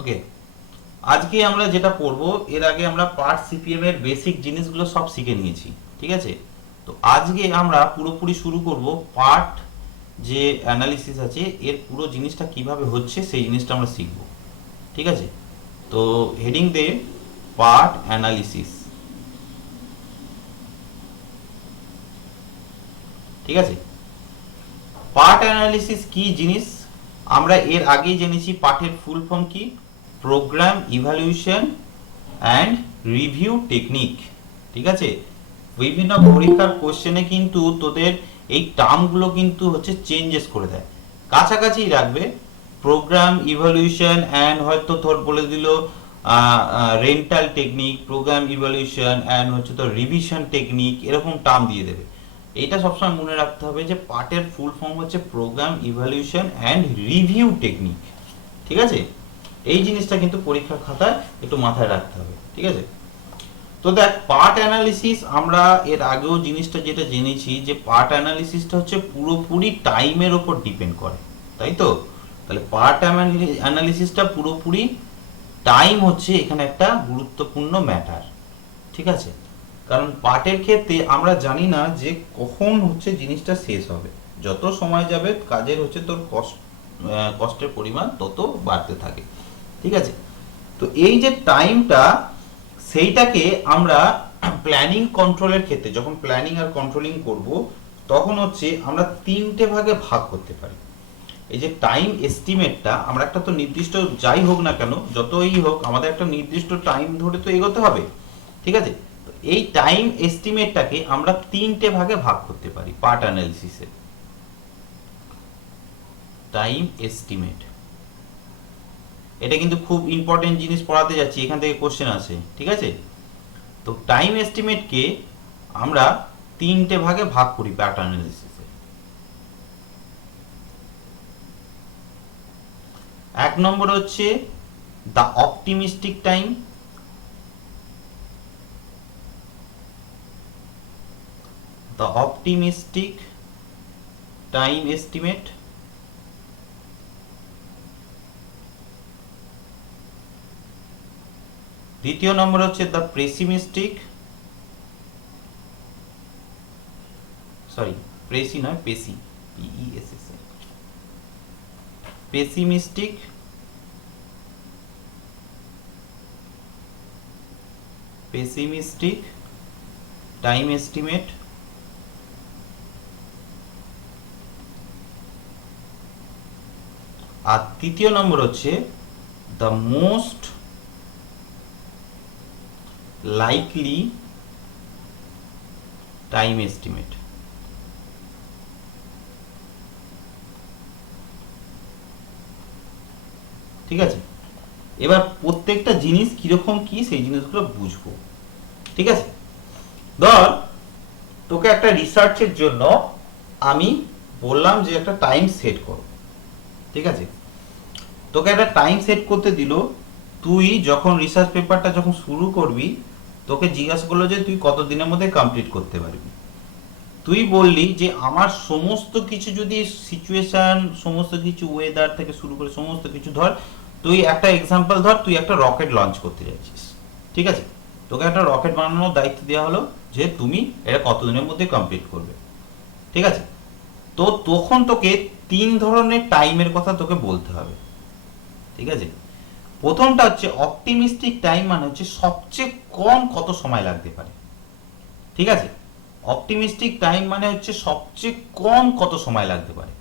ওকে, আজকে আমরা যেটা পড়বো, এর আগে আমরা পার্ট সিপিএম এর বেসিক জিনিসগুলো সব শিখে নিয়েছি। ঠিক আছে, তো আজকে আমরা পুরোপুরি শুরু করব পার্ট যে অ্যানালিসিস আছে এর পুরো জিনিসটা কিভাবে হচ্ছে সেই জিনিসটা আমরা শিখব। ঠিক আছে, তো হেডিং দে পার্ট অ্যানালিসিস। ঠিক আছে, পার্ট অ্যানালিসিস কি জিনিস আমরা এর আগেই জেনেছি। পার্টের ফুল ফর্ম কি? Program evaluation and review technique. ঠিক আছে, বিভিন্ন পরীক্ষার কোশ্চেনে কিন্তু তোদের এই টার্মগুলো কিন্তু হচ্ছে চেঞ্জেস করে দেয়, কাছাকাছি রাখবে। প্রোগ্রাম ইভ্যালুয়েশন অ্যান্ড হয়তো তোর বলে দিল rental technique, program evaluation and হচ্ছে তোর রিভিশন টেকনিক, এরকম টার্ম দিয়ে দেবে। এটা সবসময় মনে রাখতে হবে যে পার্টের ফুল ফর্ম হচ্ছে program evaluation and review technique. ঠিক আছে, এই জিনিসটা কিন্তু পরীক্ষার খাতায় একটু মাথায় রাখতে হবে। ঠিক আছে, তো দেখ পার্ট অ্যানালিসিস আমরা এর আগেও জিনিসটা যেটা জেনেছি যে পার্ট অ্যানালিসিসটা হচ্ছে পুরোপুরি টাইমের ওপর ডিপেন্ড করে, তাই তো? তাহলে পার্ট অ্যানালিসিসটা পুরোপুরি টাইম হচ্ছে এখানে একটা গুরুত্বপূর্ণ ম্যাটার। ঠিক আছে, কারণ পার্টের ক্ষেত্রে আমরা জানি না যে কখন হচ্ছে জিনিসটা শেষ হবে। যত সময় যাবে কাজের হচ্ছে তোর কষ্টের পরিমাণ তত বাড়তে থাকে। ঠিক আছে, তো এই যে টাইমটা, সেইটাকে আমরা প্ল্যানিং কন্ট্রোলের ক্ষেত্রে যখন প্ল্যানিং আর কন্ট্রোলিং করব তখন হচ্ছে আমরা তিনটে ভাগে ভাগ করতে পারি। এই যে টাইম এস্টিমেটটা আমরা একটা তো নির্দিষ্ট, যাই হোক না কেন যতই হোক আমাদের একটা নির্দিষ্ট টাইম ধরে তো এগোতে হবে। ঠিক আছে, তো এই টাইম এস্টিমেটটাকে আমরা তিনটে ভাগে ভাগ করতে পারি পার্ট অ্যানালিসিসে। টাইম এস্টিমেট, এটা কিন্তু খুব ইম্পর্টেন্ট জিনিস পড়াতে যাচ্ছি, এখান থেকে কোশ্চেন আসে। ঠিক আছে, তো টাইম এস্টিমেটকে আমরা তিনটে ভাগে ভাগ করি পার্ট অ্যানালিসিসে। এক নম্বর হচ্ছে the optimistic time, the optimistic time estimate. দ্বিতীয় নম্বর হচ্ছে দ্য পেসিমিস্টিক, সরি প্রেসি নয় পেসি, পিইএসএস, পেসিমিস্টিক পেসিমিস্টিক টাইম এস্টিমেট। আর তৃতীয় নম্বর হচ্ছে the most likely time estimate. ঠিক আছে, এবার প্রত্যেকটা জিনিস কিরকম কি সেই জিনিসগুলো বুঝবো। ঠিক আছে, ধর তোকে একটা রিসার্চের জন্য আমি বললাম যে একটা টাইম সেট করো। ঠিক আছে, তোকে একটা টাইম সেট করতে দিল, তুই যখন রিসার্চ পেপারটা যখন শুরু করবি তোকে জিজ্ঞাসা করলো যে তুই কত দিনের মধ্যে কমপ্লিট করতে পারবি। তুই বললি যে আমার সমস্ত কিছু যদি সিচুয়েশন, সমস্ত কিছু ওয়েদার থেকে শুরু করে সমস্ত কিছু ধর, তুই একটা এক্সাম্পল ধর, তুই একটা রকেট লঞ্চ করতে যাচ্ছিস। ঠিক আছে, তোকে একটা রকেট বানানোর দায়িত্ব দেওয়া হলো যে তুমি এটা কতদিনের মধ্যে কমপ্লিট করবে। ঠিক আছে, তো তখন তোকে তিন ধরনের টাইমের কথা তোকে বলতে হবে। ঠিক আছে, প্রথমটা হচ্ছে অপটিমিস্টিক টাইম, মানে হচ্ছে সবচেয়ে কম কত সময় লাগতে পারে। ঠিক আছে, অপটিমিস্টিক টাইম মানে হচ্ছে সবচেয়ে কম কত সময় লাগতে পারে।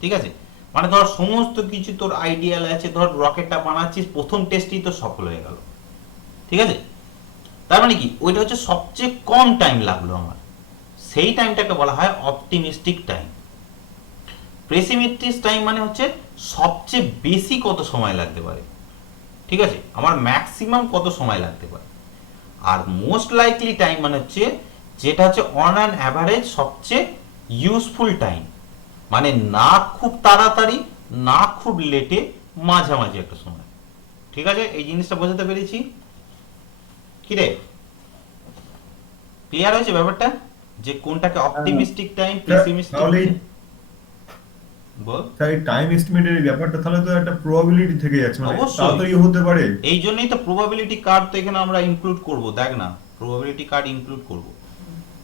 ঠিক আছে, মানে ধর সমস্ত কিছু তোর আইডিয়াল আছে, ধর রকেটটা বানাচ্ছিস, প্রথম টেস্টেই তো সফল হয়ে গেল। ঠিক আছে, তার মানে কি ওইটা হচ্ছে সবচেয়ে কম টাইম লাগলো আমার, সেই টাইমটাকে বলা হয় অপটিমিস্টিক টাইম। পেসিমিস্টিক টাইম মানে হচ্ছে সবচেয়ে বেশি কত সময় লাগতে পারে। ঠিক আছে, আমার ম্যাক্সিমাম কত সময় লাগতে পারে। আর মোস্ট লাইকলি টাইম মানে হচ্ছে যেটা হচ্ছে অন অ্যান অ্যাভারেজ সবচেয়ে ইউজফুল টাইম, মানে না খুব তাড়াতাড়ি না খুব লেটে, মাঝামাঝি একটা সময়। ঠিক আছে, এই জিনিসটা বোঝাতে পেরেছি কি রে? ক্লিয়ার হয়েছে ব্যাপারটা যে কোনটাকে হ্যাঁ অপটিমিস্টিক টাইম, স্যার, পেসিমিস্টিক? তাহলে বল। তাই টাইম এস্টিমেটের এই ব্যাপারটা তাহলে তো একটা প্রবাবিলিটি থেকে যাচ্ছে, মানে অবশ্যই, তাড়াতাড়ি হতে পারে। এই জন্যই তো প্রবাবিলিটি কার্ড তো এখানে আমরা ইনক্লুড করব, দেখ না, প্রবাবিলিটি কার্ড ইনক্লুড করব।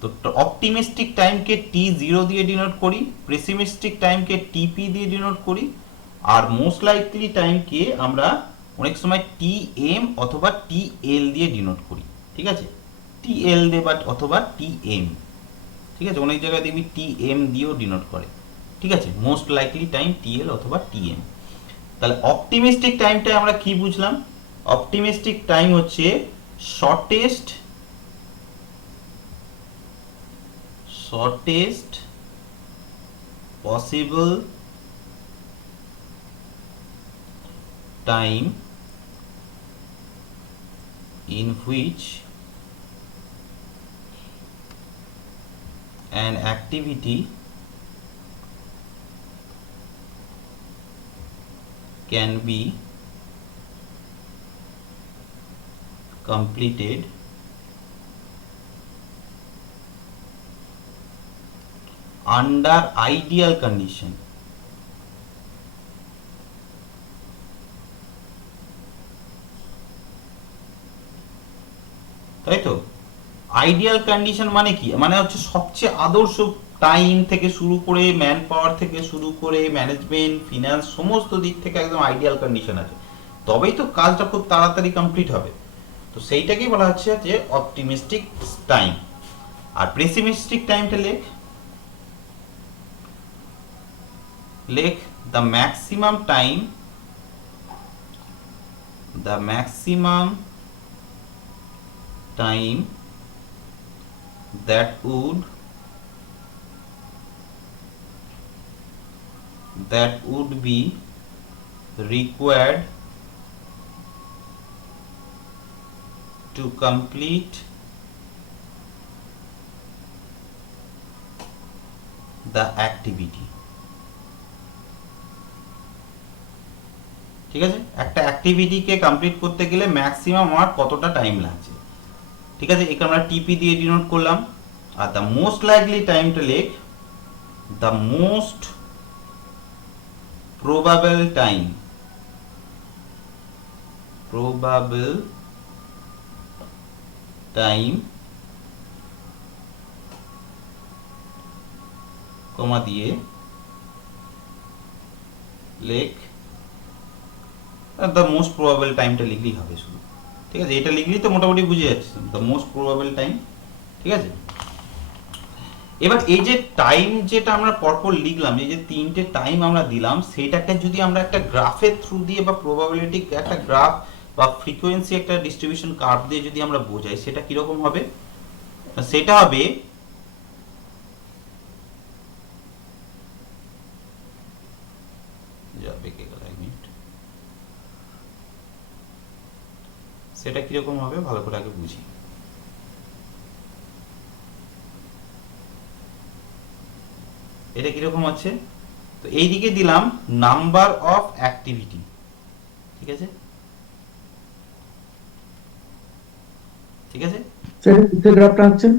তো অপটিমিস্টিক টাইমকে T0 দিয়ে ডিনোট করি, পেসিমিস্টিক টাইমকে TP দিয়ে ডিনোট করি, আর মোস্ট লাইকলি টাইমকে আমরা অনেক সময় TM অথবা TL দিয়ে ডিনোট করি। ঠিক আছে, TL দিয়ে বা অথবা TM। ঠিক আছে, অনেক জায়গায় দেখবি TM দিয়েও ডিনোট করে। ঠিক আছে, মোস্ট লাইকলি টাইম TL অথবা TM। তাহলে অপটিমিস্টিক টাইমটা আমরা কি বুঝলাম? অপটিমিস্টিক টাইম হচ্ছে shortest possible time in which an activity can be completed under ideal condition। তাই তো, আইডিয়াল কন্ডিশন মানে কি, মানে হচ্ছে সবচেয়ে আদর্শ টাইম থেকে শুরু করে ম্যান পাওয়ার থেকে শুরু করে ম্যানেজমেন্ট ফিনান্স সমস্ত দিক থেকে একদম আইডিয়াল কন্ডিশন আছে, তবেই তো কাজটা খুব তাড়াতাড়ি কমপ্লিট হবে। তো সেইটাকেই বলা হচ্ছে যে অপটিমিস্টিক টাইম। আর পেসিমিস্টিক টাইমটা লেখ, লেখ the maximum time, the maximum time that would be required to complete the activity। ঠিক আছে, একটা অ্যাক্টিভিটিকে কমপ্লিট করতে গেলে ম্যাক্সিমাম আমার কতটা টাইম লাগছে। ঠিক আছে, এখানে আমরা টিপি দিয়ে ডিনোট করলাম। আর দ্য মোস্ট লাইকলি টাইমটা লেখ, দ্য মোস্ট প্রবাবল টাইম, কমা দিয়ে লেখ, দ্য মোস্ট প্রবাবল টাইমটা লিখলেই হবে শুধু। ঠিক আছে, এটা লিখলেই তো মোটামুটি বুঝে যাচ্ছে দ্য মোস্ট প্রবাবল টাইম। ঠিক আছে, এবার এই যে টাইম যেটা আমরা পরপর লিখলাম, এই যে তিনটে টাইম আমরা দিলাম, সেইটাকে যদি আমরা একটা গ্রাফের থ্রু দিয়ে বা প্রবাবিলিটি একটা গ্রাফ বা ফ্রিকোয়েন্সি একটা ডিস্ট্রিবিউশন কার্ভ দিয়ে যদি আমরা বোঝাই, সেটা কিরকম হবে? সেটা হবে সেটা কিরকম হবে ভালো করে আগে বুঝি। এটা কিরকম আছে? তো এইদিকে দিলাম নাম্বার অফ অ্যাক্টিভিটি। ঠিক আছে, ঠিক আছে, স্যার কিসের গ্রাফটা আঁকছেন?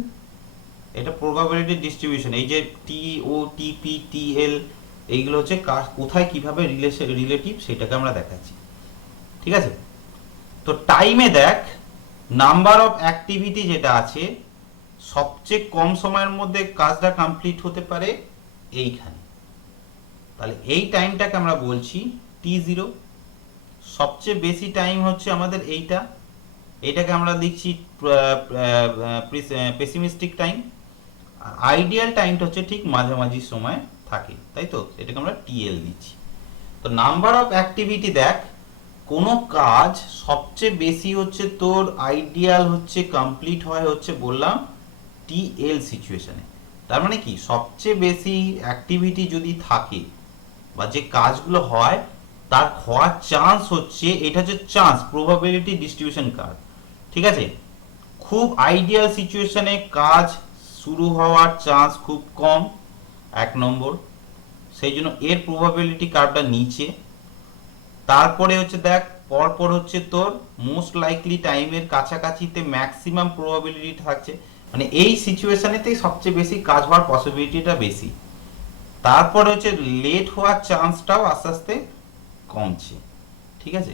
এটা প্রবাবিলিটি ডিস্ট্রিবিউশন। এই যে টি ও টিপি টিএল এইগুলো হচ্ছে কোথায় কিভাবে রিলেটিভ সেটাকে আমরা দেখাচ্ছি। ঠিক আছে, তো টাইমে দেখ নাম্বার অফ অ্যাক্টিভিটি যেটা আছে, সবচেয়ে কম সময়ের মধ্যে কাজটা কমপ্লিট হতে পারে এইখানে। তাহলে এই টাইমটাকে আমরা বলছি T0। সবচেয়ে বেশি টাইম হচ্ছে আমাদের এইটা, এটাকে আমরা লিখছি পেসিমিস্টিক টাইম। আর আইডিয়াল টাইমটা হচ্ছে ঠিক মাঝামাঝি সময় থাকে, তাই তো, এটাকে আমরা TL দিচ্ছি। তো নাম্বার অফ অ্যাক্টিভিটি দেখ, কোনো কাজ সবচেয়ে বেশি হচ্ছে তোর আইডিয়াল হচ্ছে কমপ্লিট হয় হচ্ছে বললাম TL সিচুয়েশনে। তার মানে কি, সবচেয়ে বেশি অ্যাক্টিভিটি যদি থাকে বা যে কাজগুলো হয় তার হওয়ার চান্স হচ্ছে, এটা হচ্ছে চান্স প্রবাবিলিটি ডিস্ট্রিবিউশন কার্ভ। ঠিক আছে, খুব আইডিয়াল সিচুয়েশনে কাজ শুরু হওয়ার চান্স খুব কম, এক নম্বর, সেই জন্য এর প্রবাবিলিটি কার্ভটা নিচে। তারপরে হচ্ছে দেখ পরপর হচ্ছে তোর মোস্ট লাইকলি টাইমের কাছাকাছিতে ম্যাক্সিমাম প্রবাবিলিটি থাকছে, মানে এই সিচুয়েশনেতেই সবচেয়ে বেশি কাজ হওয়ার পসিবিলিটিটা বেশি। তারপরে হচ্ছে লেট হওয়ার চান্সটাও আস্তে আস্তে কমছে। ঠিক আছে,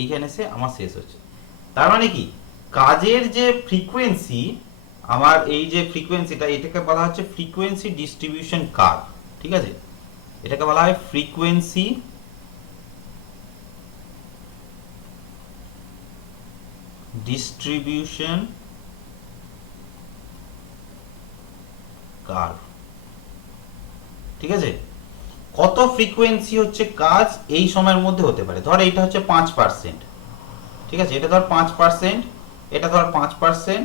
এইখানে সে আমার শেষ হচ্ছে। তার মানে কি, কাজের যে ফ্রিকোয়েন্সি, আমার এই যে ফ্রিকোয়েন্সিটা, এটাকে বলা হচ্ছে ফ্রিকোয়েন্সি ডিস্ট্রিবিউশন কার্ভ। ঠিক আছে, এটাকে বলা হয় ফ্রিকোয়েন্সি ডিস্ট্রিবিউশন কার্ভ। ঠিক আছে, কত ফ্রিকোয়েন্সি হচ্ছে কাজ এই সময়ের মধ্যে হতে পারে। ধর এইটা হচ্ছে 5%, ঠিক আছে, এটা ধর 5%, এটা ধর 5%,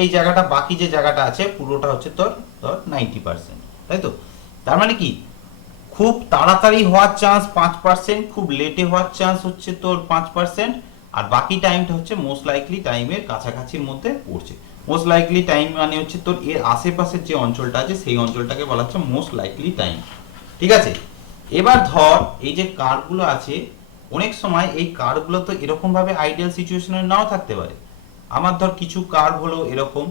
এই জায়গাটা, বাকি যে জায়গাটা আছে পুরোটা হচ্ছে তোর ধর 90%, তাই তো? তার মানে কি, খুব তাড়াতাড়ি হওয়ার চান্স 5%, খুব লেটে হওয়ার চান্স হচ্ছে তোর 5%, আর বাকি টাইমটা হচ্ছে মোস্ট লাইকলি টাইমের কাছাকাছির মধ্যে পড়ছে। মোস্ট লাইকলি টাইম মানে হচ্ছে তোর এর আশেপাশের যে অঞ্চলটা আছে সেই অঞ্চলটাকে বলা হচ্ছে মোস্ট লাইকলি টাইম। ঠিক আছে, এবার ধর এই যে কার্ভগুলো আছে, অনেক সময় এই কার্ভগুলো তো এরকম ভাবে আইডিয়াল সিচুয়েশনে নাও থাকতে পারে। আমার ধর কিছু কার্ভ হলো এরকম,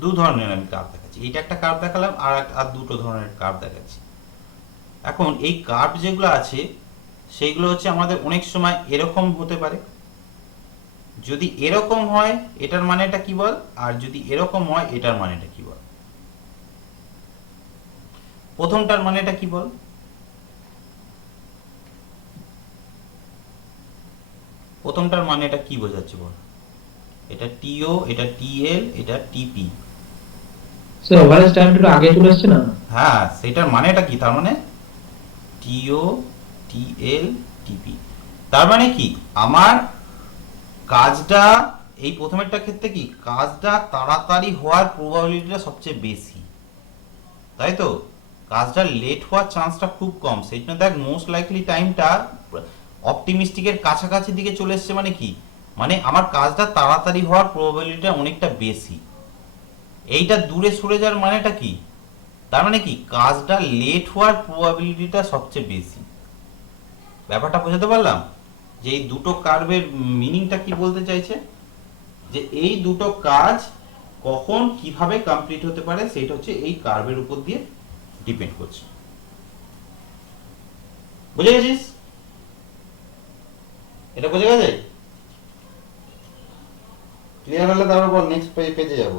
দু ধরনের আমি কার্ভ দেখাচ্ছি, এইটা একটা কার্ভ দেখালাম, আর দুটো ধরনের কার্ভ দেখাচ্ছি। এখন এই কার্ভ যেগুলো আছে সেইগুলো হচ্ছে আমাদের অনেক সময় এরকম হতে পারে। যদি এরকম হয় এটার মানেটা কি বল, আর যদি এরকম হয় এটার মানেটা কি বল? প্রথমটার মানেটা কি বল? প্রথমটার মানেটা কি বোঝাচ্ছে বল? এটা টিও, এটা টিএল, এটা টিপি। স্যার এভারেজ টাইমটা একটু আগে চলে আসছে না? হ্যাঁ, সেটার মানেটা কি? তার মানে টিও, টিএল, টিপি। তার মানে কি, আমার কাজটা এই প্রথমেরটা ক্ষেত্রে কি, কাজটা তাড়াতাড়ি হওয়ার প্রবাবিলিটিটা সবচেয়ে বেশি, তাই তো? কাজটা লেট হওয়ার চান্সটা খুব কম। সেই জন্য দেখ মোস্ট লাইকলি টাইমটা অপটিমিস্টিকের কাছাকাছি দিকে চলে এসছে। মানে কি, মানে আমার কাজটা তাড়াতাড়ি হওয়ার প্রবাবিলিটিটা অনেকটা বেশি। এইটা দূরে সরে যাওয়ার মানেটা কি? তার মানে কি, কাজটা লেট হওয়ার প্রবাবিলিটিটা সবচেয়ে বেশি। ব্যাপারটা বোঝাতে পারলাম যে এই দুটো কার্ভের মিনিংটা কি বলতে চাইছে, যে এই দুটো কাজ কখন কিভাবে কমপ্লিট হতে পারে সেটা হচ্ছে এই কার্ভের উপর দিয়ে ডিপেন্ড করছে। বুঝে গেছিস? এটা বুঝে গেছে? ক্লিয়ার হলে তারপর বল, নেক্সট পেজে যাব।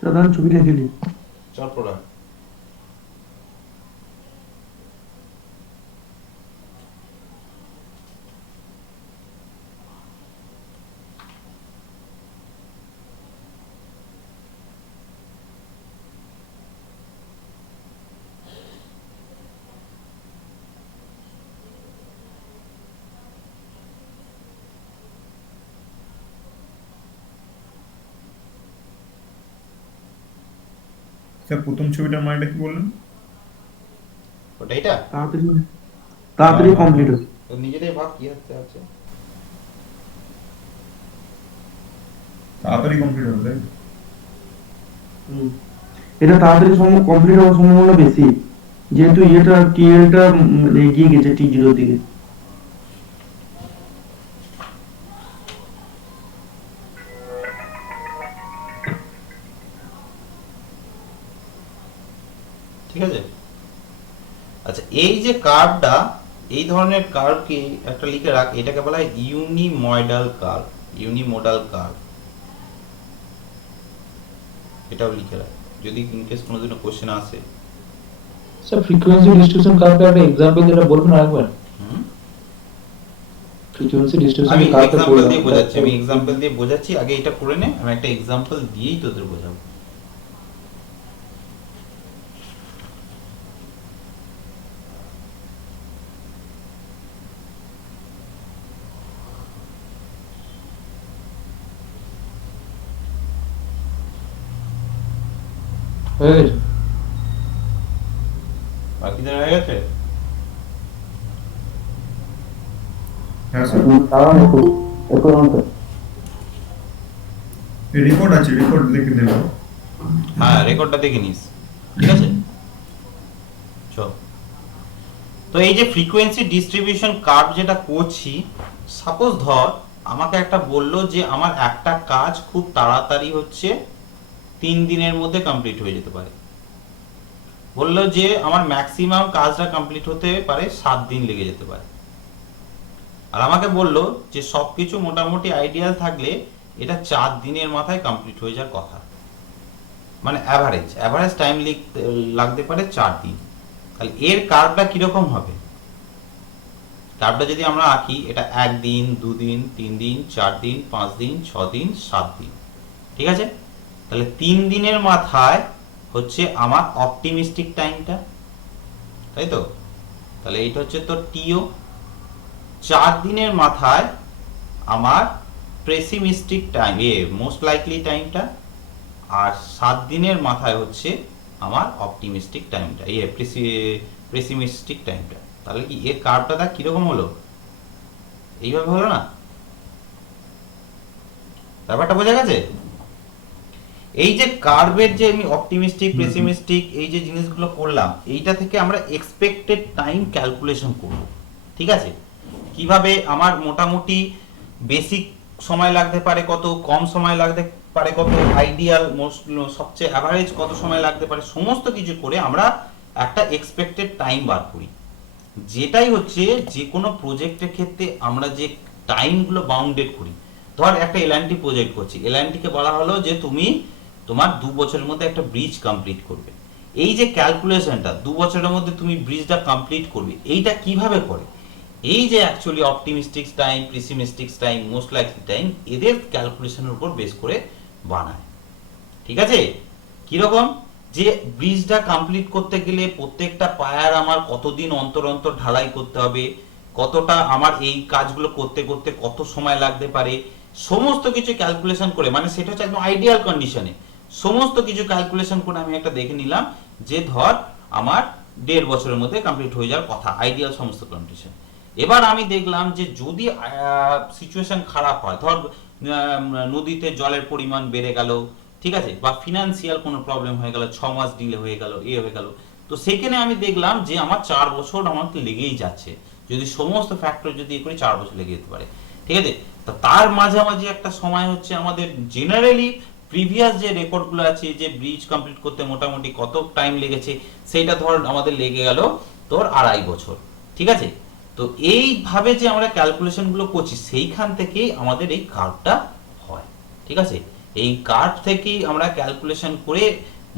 সাধারণ ছবি লিখে দিই। চল পড়া। স্যার প্রথম ছবিটার মানেটা কি বললেন? ওটা এটা তাড়াতাড়ি তাড়াতাড়ি কমপ্লিট হবে। তো নিজেরাই ভাব কি হচ্ছে আছে। তাড়াতাড়ি কমপ্লিট হবে, তাই তো? এটা তাড়াতাড়ি কমপ্লিট হওয়ার সম্ভাবনা বেশি, যেহেতু এটা টিএলটা এগিয়ে গেছে টি জিরোর দিকে। ঠিক আছে, আচ্ছা এই যে কার্ভটা, এই ধরনের কার্ভকে একটা লিখে রাখ, এটাকে বলা হয় ইউনিমোডাল কার্ভ। ইউনিমোডাল কার্ভ, এটাও লিখে রাখ যদি ইনকেস কোনোদিনও কোশ্চেন আসে। স্যার ফ্রিকোয়েন্সি ডিস্ট্রিবিউশন কার্ভের একটা এক্সাম্পল যেটা বলবেন আরেকবার। ফ্রিকোয়েন্সি ডিস্ট্রিবিউশন আমি কার্ভটা এক্সাম্পল দিয়ে বোঝাচ্ছি, আমি এক্সাম্পল দিয়ে বোঝাচ্ছি, আগে এটা করে নে, আমি একটা এক্সাম্পল দিয়েই তোদের বোঝাবো। হয়ে গেছে। বাকিদের হয়ে গেছে? হ্যাঁ স্যার, দাঁড়ান একটু একটু রেকর্ড আছে, রেকর্ড দেখে দেবো। হ্যাঁ, রেকর্ডটা দেখে নিস, ঠিক আছে? চল, তো এই যে ফ্রিকোয়েন্সি ডিস্ট্রিবিউশন কার্ভ যেটা করছি, সাপোজ ধর আমাকে একটা বললো যে আমার একটা কাজ খুব তাড়াতাড়ি হচ্ছে 3 দিনের মধ্যে কমপ্লিট হয়ে যেতে পারে, বললো যে আমার ম্যাক্সিমাম কাজটা কমপ্লিট হতে পারে 7 দিন লেগে যেতে পারে, আর আমাকে বললো যে সবকিছু মোটামুটি আইডিয়াল থাকলে এটা 4 দিনের মাথায় কমপ্লিট হয়ে যাওয়ার কথা, মানে অ্যাভারেজ টাইম লাগতে পারে 4 দিন। তাহলে এর কার্ভটা কিরকম হবে? কার্ভটা যদি আমরা আঁকি, এটা 1 দিন, 2 দিন, 3 দিন, 4 দিন, 5 দিন, 6 দিন, 7 দিন, ঠিক আছে? তাহলে 3 দিনের মাথায় হচ্ছে আমার অপটিমিস্টিক টাইমটা, তাই তো? তাহলে এইটা হচ্ছে তোর টিও। 4 দিনের মাথায় আমার পেসিমিস্টিক টাইম, মোস্ট লাইকলি টাইমটা, আর 7 দিনের মাথায় হচ্ছে আমার অপটিমিস্টিক টাইমটা, পেসিমিস্টিক টাইমটা। তাহলে কি এর কার্ভটা দেখ কিরকম হলো? এইভাবে হলো না? ব্যাপারটা বোঝা গেছে? এই যে কার্ভের যে আমি অপটিমিস্টিক পেসিমিস্টিক এই যে জিনিসগুলো করলাম, এইটা থেকে আমরা এক্সপেক্টেড টাইম ক্যালকুলেশন করব, ঠিক আছে? কিভাবে আমার মোটামুটি বেসিক সময় লাগতে পারে কত, কম সময় লাগতে পারে কত, আইডিয়াল সবচেয়ে অ্যাভারেজ কত সময় লাগতে পারে, সমস্ত কিছু করে আমরা একটা এক্সপেক্টেড টাইম বার করি। যেটাই হচ্ছে যে কোনো প্রজেক্টের ক্ষেত্রে আমরা যে টাইমগুলো বাউন্ডেড করি। ধর একটা এলএনটি প্রজেক্ট করছি, এলএনটিকে বলা হলো যে তুমি তোমার 2 বছরের মধ্যে একটা ব্রিজ কমপ্লিট করবে। এই যে ক্যালকুলেশনটা 2 বছরের মধ্যে তুমি ব্রিজটা কমপ্লিট করবে, এইটা কিভাবে করে? এই যে actually optimistic time, pessimistic time, most likely time, এদের ক্যালকুলেশনের উপর বেস করে বানায়, ঠিক আছে? কিরকম? যে ব্রিজটা কমপ্লিট করতে গেলে প্রত্যেকটা পায়ার আমার কতদিন অন্তর অন্তর ঢালাই করতে হবে, কতটা আমার এই কাজগুলো করতে করতে কত সময় লাগতে পারে, সমস্ত কিছু ক্যালকুলেশন করে, মানে সেটা হচ্ছে একদম আইডিয়াল কন্ডিশনে সমস্ত কিছু ক্যালকুলেশন করে আমি একটা দেখে নিলাম যে ধর আমার 1.5 বছরের মধ্যে কমপ্লিট হয়ে যাওয়ার কথা, আইডিয়াল সমস্ত কন্ডিশন। এবার আমি দেখলাম যে যদি সিচুয়েশন খারাপ হয়, ধর নদীতে জলের পরিমাণ বেড়ে গেল, ঠিক আছে, বা ফিনান্সিয়াল কোনো প্রবলেম হয়ে গেল, 6 মাস ডিলে হয়ে গেল, হয়ে গেল, তো সেখানে আমি দেখলাম যে আমার 4 বছর আমার লেগেই যাচ্ছে, যদি সমস্ত ফ্যাক্টর যদি করে 4 বছর লেগে যেতে পারে, ঠিক আছে? তো তার মাঝামাঝি একটা সময় হচ্ছে আমাদের জেনারেলি প্রিভিয়াস যে রেকর্ডগুলো আছে, যে ব্রিজ কমপ্লিট করতে মোটামুটি কত টাইম লেগেছে, সেইটা ধর আমাদের লেগে গেল তোর 2.5 বছর, ঠিক আছে? তো এইভাবে যে আমরা ক্যালকুলেশনগুলো করছি, সেইখান থেকেই আমাদের এই কার্ভটা হয়, ঠিক আছে? এই কার্ভ থেকেই আমরা ক্যালকুলেশন করে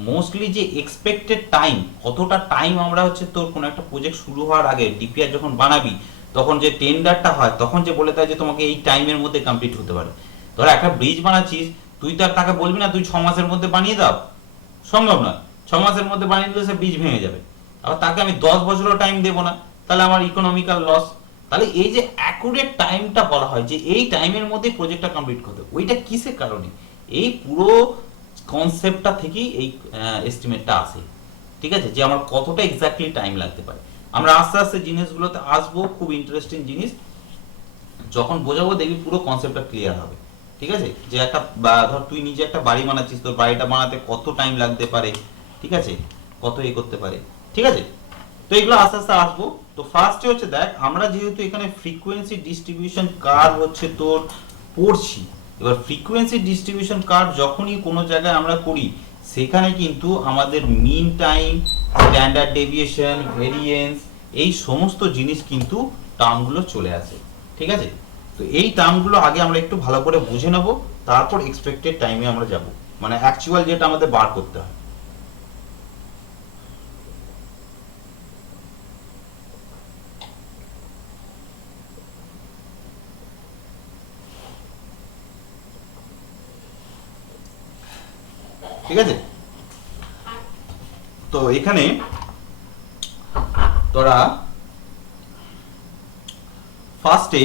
মোস্টলি যে এক্সপেক্টেড টাইম, কতটা টাইম আমরা হচ্ছে তোর কোনো একটা প্রজেক্ট শুরু হওয়ার আগে ডিপিআর যখন বানাবি, তখন যে টেন্ডারটা হয়, তখন যে বলে দেয় যে তোমাকে এই টাইমের মধ্যে কমপ্লিট হতে পারে। ধর একটা ব্রিজ বানাচ্ছিস, তুই তো আর তাকে বলবি না তুই 6 মাসের মধ্যে বানিয়ে দাও, সম্ভব নয়। 6 মাসের মধ্যে বানিয়ে দিলে সে ব্রিজ ভেঙে যাবে। আবার তাকে আমি 10 বছরও টাইম দেবো না, তাহলে আমার ইকোনমিক্যাল লস। তাহলে এই যে অ্যাকুরেট টাইমটা বলা হয় যে এই টাইমের মধ্যে প্রজেক্টটা কমপ্লিট করতে, ওইটা কিসের কারণে? এই পুরো কনসেপ্টটা থেকেই এই এস্টিমেটটা আসে, ঠিক আছে? যে আমার কতটা এক্স্যাক্টলি টাইম লাগতে পারে। আমরা আস্তে আস্তে জিনিসগুলোতে আসবো, খুব ইন্টারেস্টিং জিনিস, যখন বোঝাবো দেখবি পুরো কনসেপ্টটা ক্লিয়ার হবে, ঠিক আছে? যে একটা ধর তুই নিজে একটা বাড়ি বানাচ্ছিস, তোর বাড়িটা বানাতে কত টাইম লাগতে পারে, ঠিক আছে, কত করতে পারে, ঠিক আছে? তো এগুলো আস্তে আস্তে আসবো। তো ফার্স্টে হচ্ছে দেখ, আমরা যেহেতু এখানে ফ্রিকোয়েন্সি ডিস্ট্রিবিউশন কার্ভ হচ্ছে তোর পড়ছি, এবার ফ্রিকোয়েন্সি ডিস্ট্রিবিউশন কার্ভ যখনই কোনো জায়গায় আমরা করি, সেখানে কিন্তু আমাদের mean time, standard deviation, variance, এই সমস্ত জিনিস কিন্তু টার্মগুলো চলে আসে, ঠিক আছে? তো এই টার্মগুলো আগে আমরা একটু ভালো করে বুঝে নেব, তারপর এক্সপেক্টেড টাইমে আমরা যাব, মানে অ্যাকচুয়াল যেটা আমাদের বার করতে হয়। ঠিক আছে? তো এখানে তোরা ফার্স্টে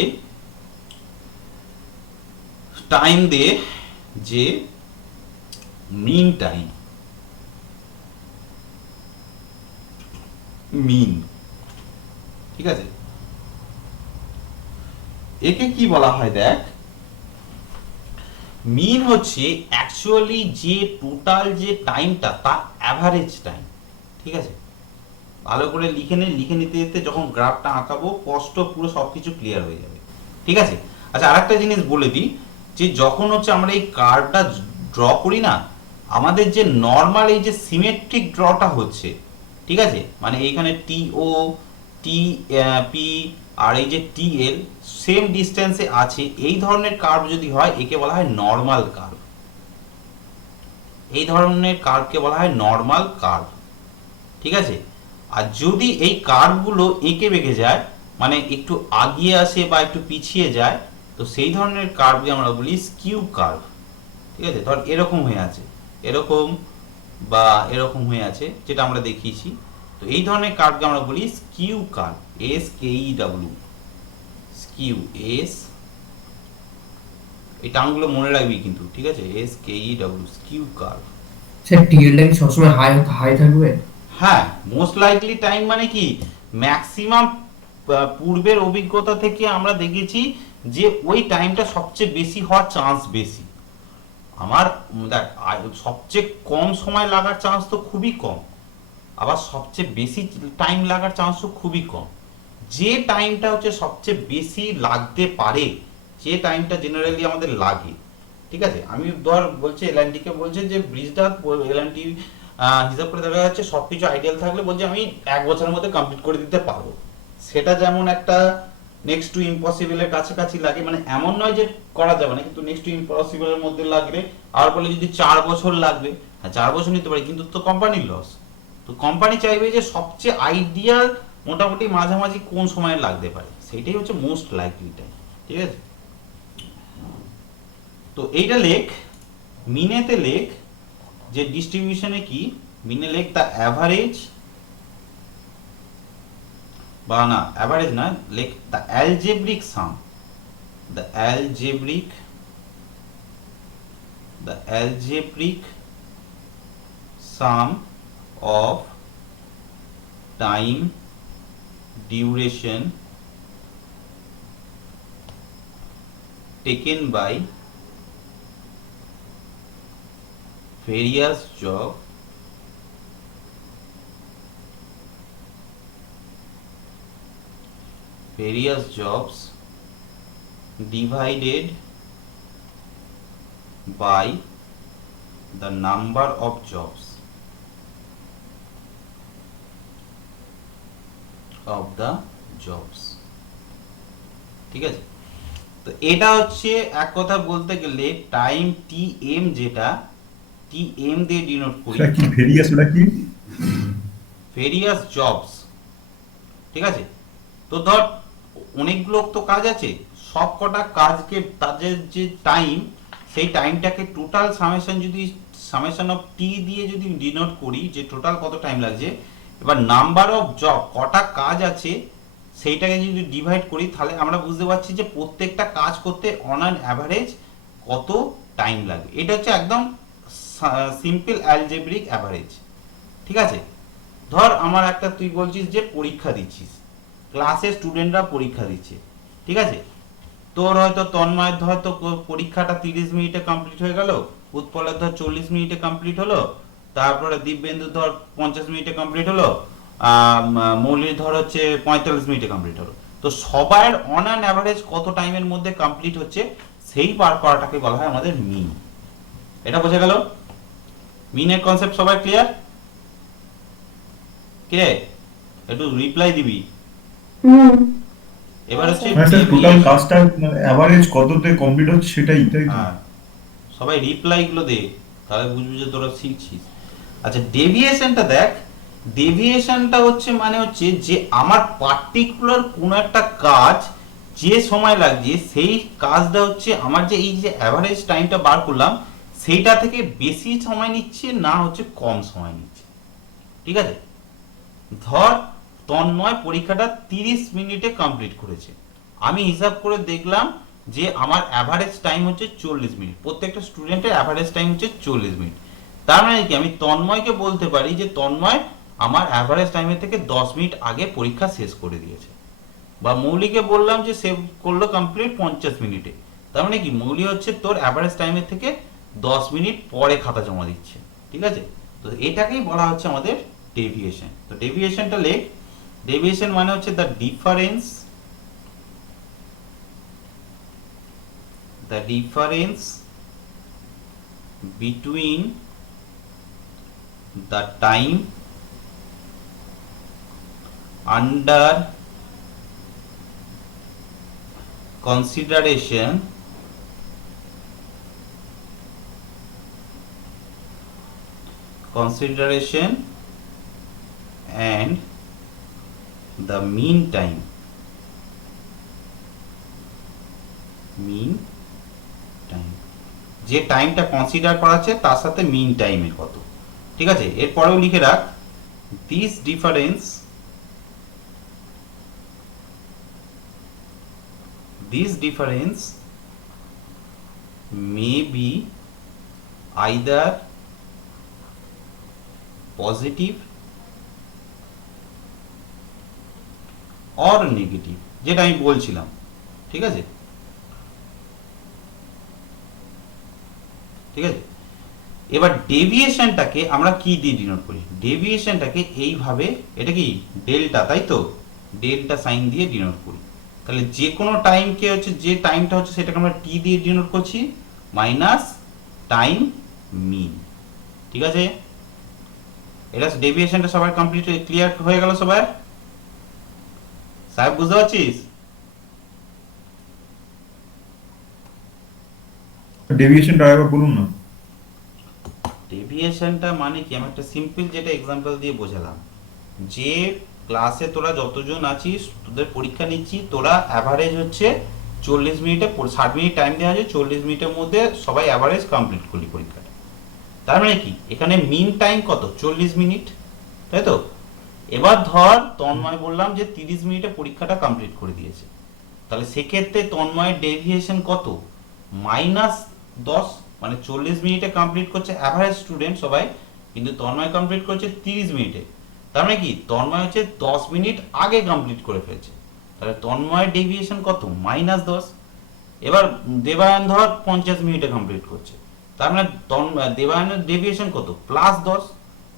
টাইম দে যে মিন টাইম, মিন, ঠিক আছে? একে কি বলা হয় দেখ, মিন হচ্ছে অ্যাকচুয়ালি যে টোটাল যে টাইমটা, তার অ্যাভারেজ টাইম, ঠিক আছে? ভালো করে লিখে নিতে নিতে যখন গ্রাফটা আঁকাবো, স্পষ্ট পুরো সবকিছু ক্লিয়ার হয়ে যাবে, ঠিক আছে? আচ্ছা, আরেকটা জিনিস বলে দিই, যে যখন হচ্ছে আমরা এই কার্ভটা ড্র করি না, আমাদের যে নর্মাল এই যে সিমেট্রিক ড্রটা হচ্ছে, ঠিক আছে, মানে এইখানে টি ও টি পি আর এই যে টি এল সেম ডিস্টেন্সে আছে, এই ধরনের কার্ভ যদি হয় একে বলা হয় নর্মাল কার্ভ। এই ধরনের কার্ভকে বলা হয় নর্মাল কার্ভ, ঠিক আছে। আর যদি এই কার্ভগুলো এঁকে বেঁকে যায়, মানে একটু আগিয়ে আসে বা একটু পিছিয়ে যায়, তো সেই ধরনের কার্ভকে আমরা বলি স্কিউ কার্ভ, ঠিক আছে। ধর এরকম হয়ে আছে, এরকম বা এরকম হয়ে আছে, যেটা আমরা দেখিয়েছি, তো এই ধরনের কার্ভকে আমরা বলি skew curve, S K E W, skew, S, এই টার্মগুলো মনে রাখবি কিন্তু, ঠিক আছে, S K E W, skew curve. Sir টিএলটা কি সবসময় হাই হাই থাকবে? হ্যাঁ, মোস্ট লাইকলি টাইম মানে কি, ম্যাক্সিমাম পূর্বের অভিজ্ঞতা থেকে আমরা দেখেছি যে ওই টাইমটা সবচেয়ে বেশি হওয়ার চান্স বেশি। আমার দেখ, সবচেয়ে কম সময় লাগার চান্স তো খুবই কম, আবার সবচেয়ে বেশি টাইম লাগার চান্স তো খুবই কম। যে টাইমটা হচ্ছে সবচেয়ে বেশি লাগতে পারে, যে টাইমটা জেনারেলি আমাদের লাগে, ঠিক আছে, আমি ধর বলছি এলএনটিকে বলছে যে ব্রিজটা এলএনটি হিসাব করে দেখা যাচ্ছে সবকিছু আইডিয়াল থাকলে বলছে আমি 1 বছরের মধ্যে কমপ্লিট করে দিতে পারবো। সেটা যেমন একটা নেক্সট টু ইম্পসিবলের কাছাকাছি লাগে, মানে এমন নয় যে করা যাবে না, কিন্তু নেক্সট টু ইম্পসিবলের মধ্যে লাগলে, আর বলে যদি 4 বছর লাগবে, হ্যাঁ 4 বছর নিতে পারি, কিন্তু তো কোম্পানির লস। তো কোম্পানি চাইবে যে সবচেয়ে আইডিয়াল মোটামুটি মাঝামাঝি কোন সময় লাগতে পারে, সেইটাই হচ্ছে মোস্ট লাইকলি টাইম, ঠিক আছে। তো এইটা লেখ, মিনেতে লেখ যে ডিস্ট্রিবিউশনে কি, মিনে লেখ দ্য অ্যাভারেজ, বা না অ্যাভারেজ না, লেখ the algebraic some, the algebraic some of time duration taken by various jobs divided by the number of jobs ঠিক আছে। তো এটা হচ্ছে এক কথা বলতে গেলে টাইম টি এম, যেটা টি এম দিয়ে ডিনোট করি, সেটা কি ভেরিয়াস, ওটা কি? ভেরিয়াস জবস, ঠিক আছে। তো ধর অনেকগুলো তো কাজ আছে, সব কটা কাজকে তাদের যে টাইম, সেই টাইমটাকে টোটাল সামেশন, যদি সামেশন অফ টি দিয়ে যদি ডিনোট করি যে টোটাল কত টাইম লাগছে, এবার নাম্বার অফ জব কটা কাজ আছে সেইটাকে যদি ডিভাইড করি, তাহলে আমরা বুঝতে পারছি যে প্রত্যেকটা কাজ করতে অন অ্যান অ্যাভারেজ কত টাইম লাগে। এটা হচ্ছে একদম সিম্পল অ্যালজেব্রিক অ্যাভারেজ, ঠিক আছে। ধর আমার একটা, তুই বলছিস যে পরীক্ষা দিচ্ছিস, ক্লাসে স্টুডেন্টরা পরীক্ষা দিচ্ছে, ঠিক আছে। তোর হয়তো তন্ময়ের ধর তো পরীক্ষাটা 30 মিনিটে কমপ্লিট হয়ে গেল, উৎপলের ধর 40 মিনিটে কমপ্লিট হলো, তারপরে দিব্যেন্দু ধর 50 মিনিটে কমপ্লিট হলো, মৌলির ধর হচ্ছে 45 মিনিটে কমপ্লিট হলো। তো সবার অন অ্যান অ্যাভারেজ কত টাইমের মধ্যে কমপ্লিট হচ্ছে সেই বার করাটাকে বলা হয় আমাদের মিন। এটা বোঝা গেল? মিনের কনসেপ্ট সবাই ক্লিয়ার? কে একটু রিপ্লাই দিবি। এবার হচ্ছে টোটাল কাজটা এভারেজ কততে কমপ্লিট হচ্ছে সেটাই, তাই তো? হ্যাঁ, সবাই রিপ্লাই গুলো দে, তাহলে বুঝবি যে তোরা শিখছিস। আচ্ছা, ডেভিয়েশনটা দেখ। ডেভিয়েশনটা হচ্ছে মানে হচ্ছে যে আমার পার্টিকুলার কোনো একটা কাজ যে সময় লাগছে, সেই কাজটা হচ্ছে আমার যে এই যে অ্যাভারেজ টাইমটা বার করলাম, সেইটা থেকে বেশি সময় নিচ্ছে না হচ্ছে কম সময় নিচ্ছে, ঠিক আছে। ধর তন্ময় পরীক্ষাটা 30 মিনিটে কমপ্লিট করেছে, আমি হিসাব করে দেখলাম যে আমার অ্যাভারেজ টাইম হচ্ছে 40 মিনিট, প্রত্যেকটা স্টুডেন্টের অ্যাভারেজ টাইম হচ্ছে 40 মিনিট। তার মানে কি আমি তন্ময়কে বলতে পারি যে তন্ময় আমার অ্যাভারেজ টাইমের থেকে 10 মিনিট আগে পরীক্ষা শেষ করে দিয়েছে। বা মৌলিকে বললাম যে সে করলো কমপ্লিট 50 মিনিটে, তার মানে কি মৌলি হচ্ছে তোর অ্যাভারেজ টাইমের থেকে 10 মিনিট পরে খাতা জমা দিচ্ছে, ঠিক আছে। তো এটাকেই বলা হচ্ছে আমাদের ডেভিয়েশন। তো ডেভিয়েশনটা লেখ। ডেভিয়েশন মানে হচ্ছে the difference the difference between the time under consideration and the mean time যে টাইমটা কনসিডার করা আছে তার সাথে মিন টাইমের কত, ঠিক আছে। এরপরেও লিখে রাখ this difference may be either positive or negative, যেটা আমি বলছিলাম, ঠিক আছে। ঠিক আছে, এবার ডেভিয়েশনটাকে আমরা কি দিয়ে ডিনোট করি? ডেভিয়েশনটাকে এইভাবে, এটা কি ডেল্টা, তাই তো, ডেল্টা সাইন দিয়ে ডিনোট করি। তাহলে যে কোনো টাইমকে হচ্ছে, যে টাইমটা হচ্ছে সেটাকে আমরা টি দিয়ে ডিনোট করছি, মাইনাস টাইম মিন, ঠিক আছে। এটা ডেভিয়েশনটা সবার কমপ্লিট ক্লিয়ার হয়ে গেল সবার? সাহেব বুঝতে পারছিস? ডেভিয়েশনটা আরেকবার বলুন না। ডেভিয়েশনটা মানে কি, আমি একটা সিম্পল যেটা এক্সাম্পল দিয়ে বোঝালাম, যে ক্লাসে তোরা যতজন আছিস, তোদের পরীক্ষা নিচ্ছি, তোরা অ্যাভারেজ হচ্ছে 40 মিনিটে, 60 মিনিট টাইম দেওয়া আছে, 40 মিনিটের মধ্যে সবাই অ্যাভারেজ কমপ্লিট করলি পরীক্ষাটা। তার মানে কি, এখানে মিন টাইম কত? 40 মিনিট, তাই তো। এবার ধর তন্ময় বললাম যে 30 মিনিটে পরীক্ষাটা কমপ্লিট করে দিয়েছে, তাহলে সেক্ষেত্রে তন্ময়ের ডেভিয়েশন কত? -10, মানে 40 মিনিটে কমপ্লিট করছে অ্যাভারেজ স্টুডেন্ট সবাই, কিন্তু তন্ময় কমপ্লিট করছে 30 মিনিটে। তার মানে কি, তন্ময় হচ্ছে 10 মিনিট আগে কমপ্লিট করে ফেলছে, তাহলে তন্ময়ের ডেভিয়েশন কত? -10। এবার দেবায়ন ধর 50 মিনিটে কমপ্লিট করছে, তার মানে দেবায়নের ডেভিয়েশন কত? +10।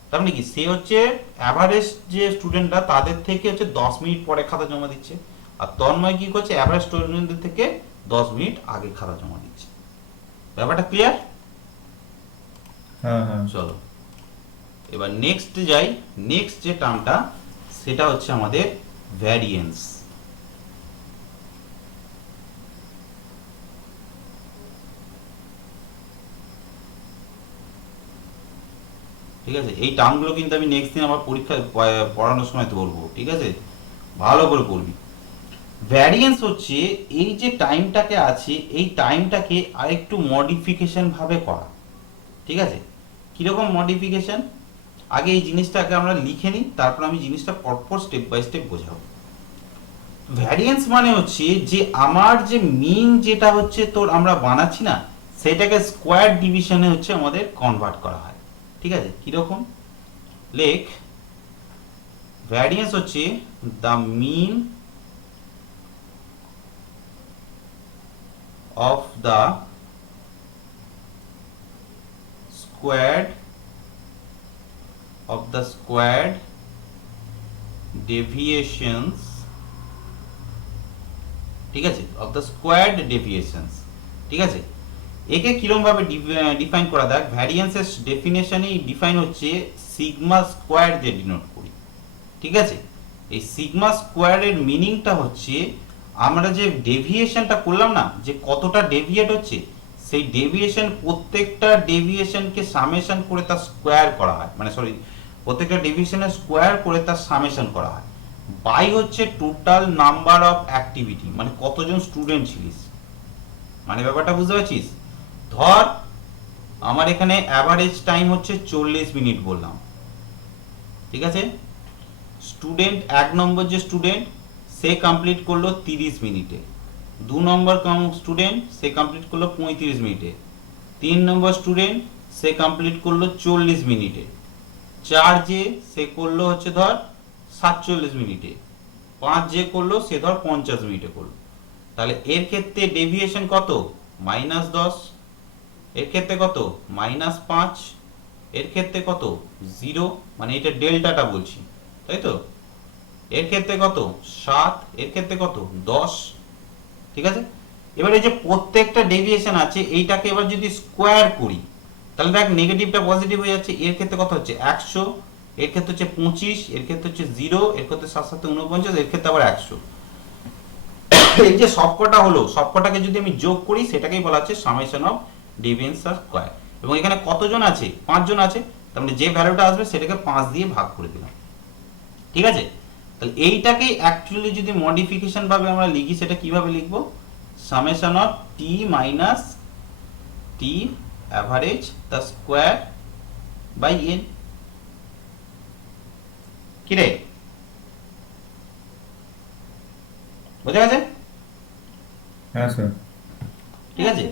তার মানে কি, সে হচ্ছে অ্যাভারেজ যে স্টুডেন্টরা তাদের থেকে হচ্ছে 10 মিনিট পরে খাতা জমা দিচ্ছে, আর তন্ময় কি করছে? অ্যাভারেজ স্টুডেন্টদের থেকে 10 মিনিট আগে খাতা জমা দিচ্ছে। ব্যাপারটা ক্লিয়ার? হ্যাঁ হ্যাঁ। চলো এবার নেক্সট যাই। নেক্সট যে টার্মটা সেটা হচ্ছে আমাদের ভ্যারিয়েন্স। ঠিক আছে, এই টার্মগুলো কিন্তু আমি নেক্সট দিন আমার পরীক্ষা পড়ানোর সময় তো বলবো, ঠিক আছে, ভালো করে পড়বি। ভ্যারিয়েন্স হচ্ছে এই যে টাইমটাকে আছে, এই টাইমটাকে আরেকটু মডিফিকেশন ভাবে করা, ঠিক আছে। কিরকম মডিফিকেশন? আগে এই জিনিসটাকে আমরা লিখে নিই, তারপর আমি জিনিসটা পরপর স্টেপ বাই স্টেপ বোঝাবো। ভ্যারিয়েন্স মানে হচ্ছে যে আমার যে মিন যেটা হচ্ছে তোর আমরা বানাচ্ছি না, সেটাকে স্কোয়ার ডিভিশনে হচ্ছে আমাদের কনভার্ট করা হয়, ঠিক আছে। কিরকম? লেখ ভ্যারিয়েন্স হচ্ছে the mean of the squared deviations, ঠিক আছে, of the squared deviations, ঠিক আছে। একে কিরকম ভাবে ডিফাইন করা দেখ, ভ্যারিয়েন্সের ডেফিনেশনই ডিফাইন হচ্ছে সিগমা স্কোয়ার দিয়ে ডিনোট করি, ঠিক আছে। এই সিগমা স্কোয়ারের মিনিংটা হচ্ছে আমরা যে ডেভিয়েশনটা করলাম না, যে কতটা ডেভিয়েট হচ্ছে, সেই ডেভিয়েশন প্রত্যেকটা ডেভিয়েশনকে সামেশন করে তার স্কোয়ার করা হয়, মানে সরি, প্রত্যেকটা ডেভিয়েশনের স্কোয়ার করে তার সামেশন করা হয়, বাই হচ্ছে টোটাল নাম্বার অফ অ্যাক্টিভিটি, মানে কতজন স্টুডেন্ট ছিলিস, মানে ব্যাপারটা বুঝতে পারছিস। ধর আমার এখানে অ্যাভারেজ টাইম হচ্ছে 40 মিনিট বললাম, ঠিক আছে। স্টুডেন্ট 1 নম্বর যে স্টুডেন্ট, সে কমপ্লিট করলো 30 মিনিটে, 2 নম্বর স্টুডেন্ট সে কমপ্লিট করলো 35 মিনিটে, 3 নম্বর স্টুডেন্ট সে কমপ্লিট করলো 40 মিনিটে, 4 যে সে করলো হচ্ছে ধর 47 মিনিটে, 5 যে করলো সে ধর 50 মিনিটে করলো। তাহলে এর ক্ষেত্রে ডেভিয়েশন কত? -10। এর ক্ষেত্রে কত? -5। এর ক্ষেত্রে কত? 0, মানে এটা ডেল্টাটা বলছি, তাই তো। এর ক্ষেত্রে কত? 7। এর ক্ষেত্রে কত? 10, ঠিক আছে। এবার এই যে প্রত্যেকটা ডেভিয়েশন আছে এইটাকে এবার যদি স্কোয়ার করি তাহলে দেখ নেগেটিভটা পজিটিভ হয়ে যাচ্ছে। এর ক্ষেত্রে কত হচ্ছে 100, এর ক্ষেত্রে হচ্ছে 25, এর ক্ষেত্রে হচ্ছে 0, এর ক্ষেত্রে 7 7 49, এর ক্ষেত্রে আবার 100। এই যে সবকটা হলো, সবকটাকে যদি আমি যোগ করি সেটাকেই বলা হচ্ছে সামেশন অফ ডেভিয়েন্স স্কোয়ার। এবং এখানে কতজন আছে? 5 জন আছে, তার মানে যে ভ্যালুটা আসবে সেটাকে 5 দিয়ে ভাগ করে দিলাম। ঠিক আছে, তাহলে এইটাকেই অ্যাকচুয়ালি যদি মডিফিকেশন ভাবে আমরা লিখি সেটা কিভাবে লিখবো? Summation of t minus t average the square by n. কি রে, বোঝা গেছে? হ্যাঁ স্যার। ঠিক আছে,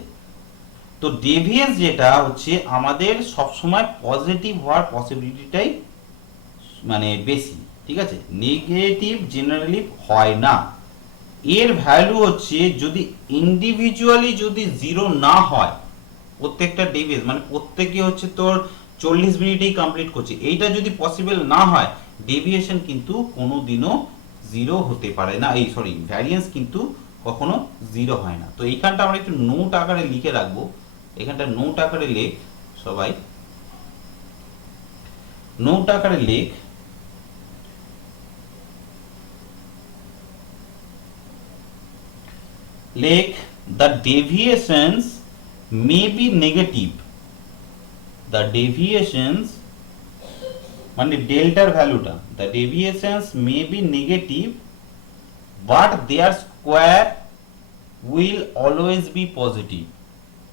তো ডেভিয়েন্স যেটা হচ্ছে আমাদের সবসময় পজিটিভ হওয়ার পসিবিলিটিটাই মানে বেশি। ঠিক আছে, নেগেটিভ জেনারেলি হয় না। এর ভ্যালু হচ্ছে যদি ইন্ডিভিজুয়ালি যদি 0 না হয়, প্রত্যেকটা ডেভিয়েন্স মানে প্রত্যেকে হচ্ছে তোর 40 মিনিটেই কমপ্লিট করছে, এইটা যদি পসিবল না হয় ডেভিয়েশন কিন্তু কোনোদিনও 0 হতে পারে না। এই সরি, ভ্যারিয়েন্স কিন্তু কখনো 0 হয় না। তো এইখানটা আমরা একটু নোট আকারে লিখে রাখবো। এখানটা নোট আকারে লেখ সবাই, নোট আকারে লেখ। লেখ the deviations may be negative, the deviations মানে ডেল্টার ভ্যালুটা, the deviations may be negative but their square will always be positive,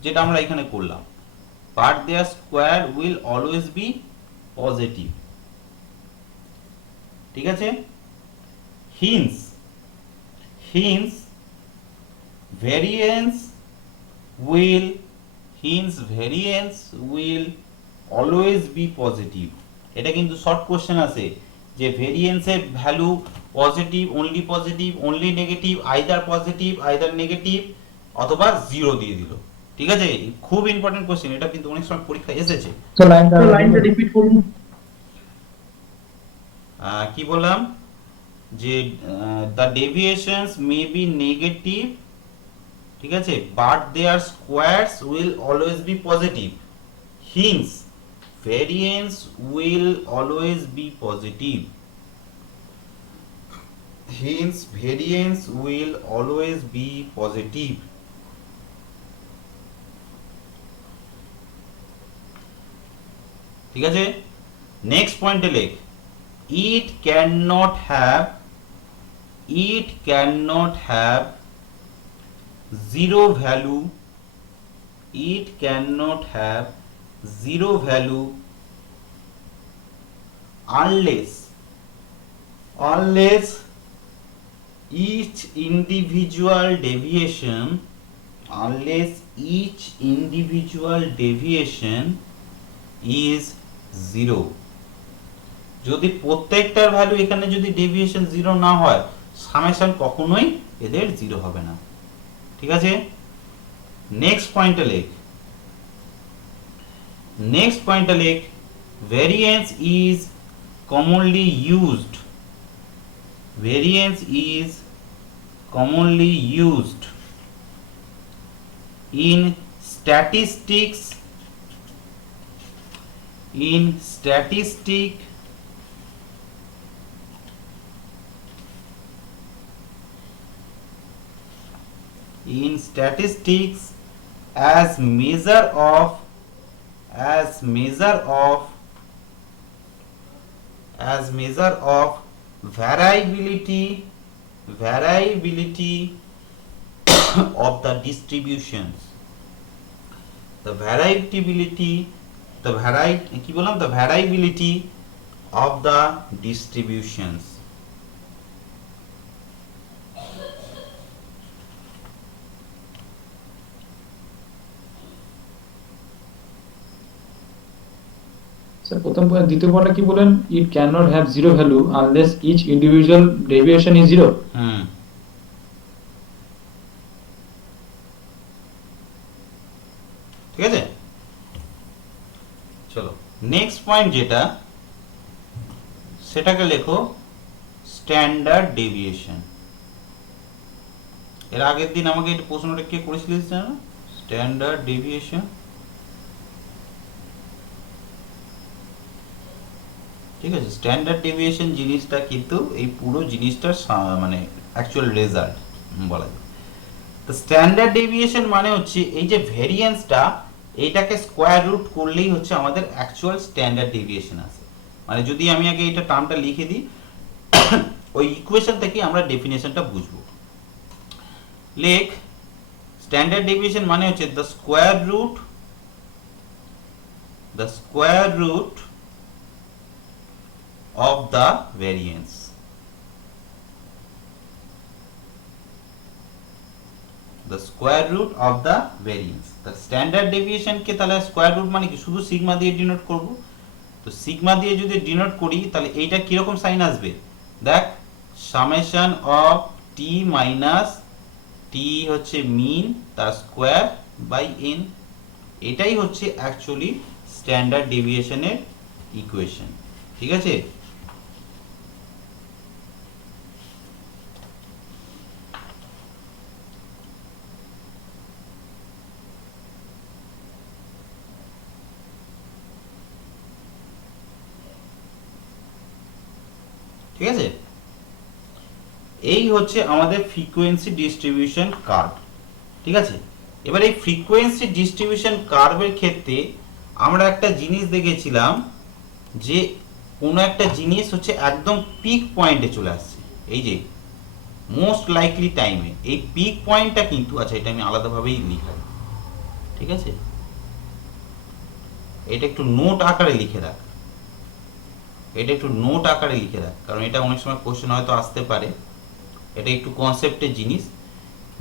যেটা আমরা এখানে করলাম, but their square will always be positive। ঠিক আছে, hence variance will always be positive। এটা কিন্তু শর্ট কোশ্চেন আছে যে ভেরিয়েন্সের value positive, only negative, either positive either negative, অথবা 0 দিয়ে দিল। ঠিক আছে, খুব ইম্পর্টেন্ট কোশ্চেন, এটা কিন্তু অনেক সময় পরীক্ষায় এসেছে। তো লাইনটা রিপিট করুন। কি বললাম যে the deviations may be negative, ঠিক আছে, but their squares will always be positive, hence variance will always be positive, hence variance will always be positive. ঠিক আছে, নেক্সট পয়েন্টে লেখ it cannot have zero value, it cannot have zero value unless each individual deviation is 0। যদি প্রত্যেকটার value এখানে যদি deviation 0 না হয়, সামেশন কখনোই এদের 0 হবে না। ঠিক আছে, নেক্সট পয়েন্টে লেখ variance is commonly used in statistics as measure of variability of the distributions, the variability of the distributions। Sir প্রথম পয়েন্ট, দ্বিতীয় পয়েন্টটা কি বলেন? It can not have zero value unless each individual deviation is zero. ঠিক আছে, চলো next point যেটা সেটাকে লেখো স্ট্যান্ডার্ড ডেভিয়েশন। এর আগের দিন আমাকে এই প্রশ্নটা কে করেছিলিস না, স্ট্যান্ডার্ড ডেভিয়েশন। ঠিক আছে, স্ট্যান্ডার্ড ডেভিয়েশন জিনিসটা কিন্তু এই পুরো জিনিসটার মানে অ্যাকচুয়াল রেজাল্ট বলা যায়। তো স্ট্যান্ডার্ড ডেভিয়েশন মানে হচ্ছে এই যে ভেরিয়েন্সটা, এইটাকে স্কোয়ার রুট করলেই হচ্ছে আমাদের অ্যাকচুয়াল স্ট্যান্ডার্ড ডেভিয়েশন আসে। মানে যদি আমি আগে এইটা টার্মটা লিখে দিই, ওই ইকুয়েশন থেকে আমরা ডেফিনেশনটা বুঝবো। লেখ, স্ট্যান্ডার্ড ডেভিয়েশন মানে হচ্ছে the square root of the variance। the square root of the variance। the standard deviation কে তাহলে স্কয়ার রুট মানে কি শুধু সিগমা দিয়ে ডিনোট করব। তো সিগমা দিয়ে যদি ডিনোট করি তাহলে এইটা কি রকম সাইন আসবে, দেখ, সামেশন অফ টি মাইনাস টি হচ্ছে মিন তার স্কয়ার বাই এন। এটাই হচ্ছে অ্যাকচুয়ালি স্ট্যান্ডার্ড ডেভিয়েশনের ইকুয়েশন। ঠিক আছে, ঠিক আছে, এই হচ্ছে আমাদের ফ্রিকোয়েন্সি ডিস্ট্রিবিউশন কার্ভ। ঠিক আছে, এবার এই ফ্রিকোয়েন্সি ডিস্ট্রিবিউশন কার্ভের ক্ষেত্রে আমরা একটা জিনিস দেখেছিলাম যে কোনো একটা জিনিস হচ্ছে একদম পিক পয়েন্টে চলে আসছে, এই যে মোস্ট লাইকলি টাইমে। এই পিক পয়েন্টটা কিন্তু, আচ্ছা এটা আমি আলাদাভাবেই লিখাই, ঠিক আছে, এটা একটু নোট আকারে লিখে রাখ, কারণ এটা অনেক সময় কোশ্চেন হয়তো আসতে পারে। এটা একটু কনসেপ্টের জিনিস,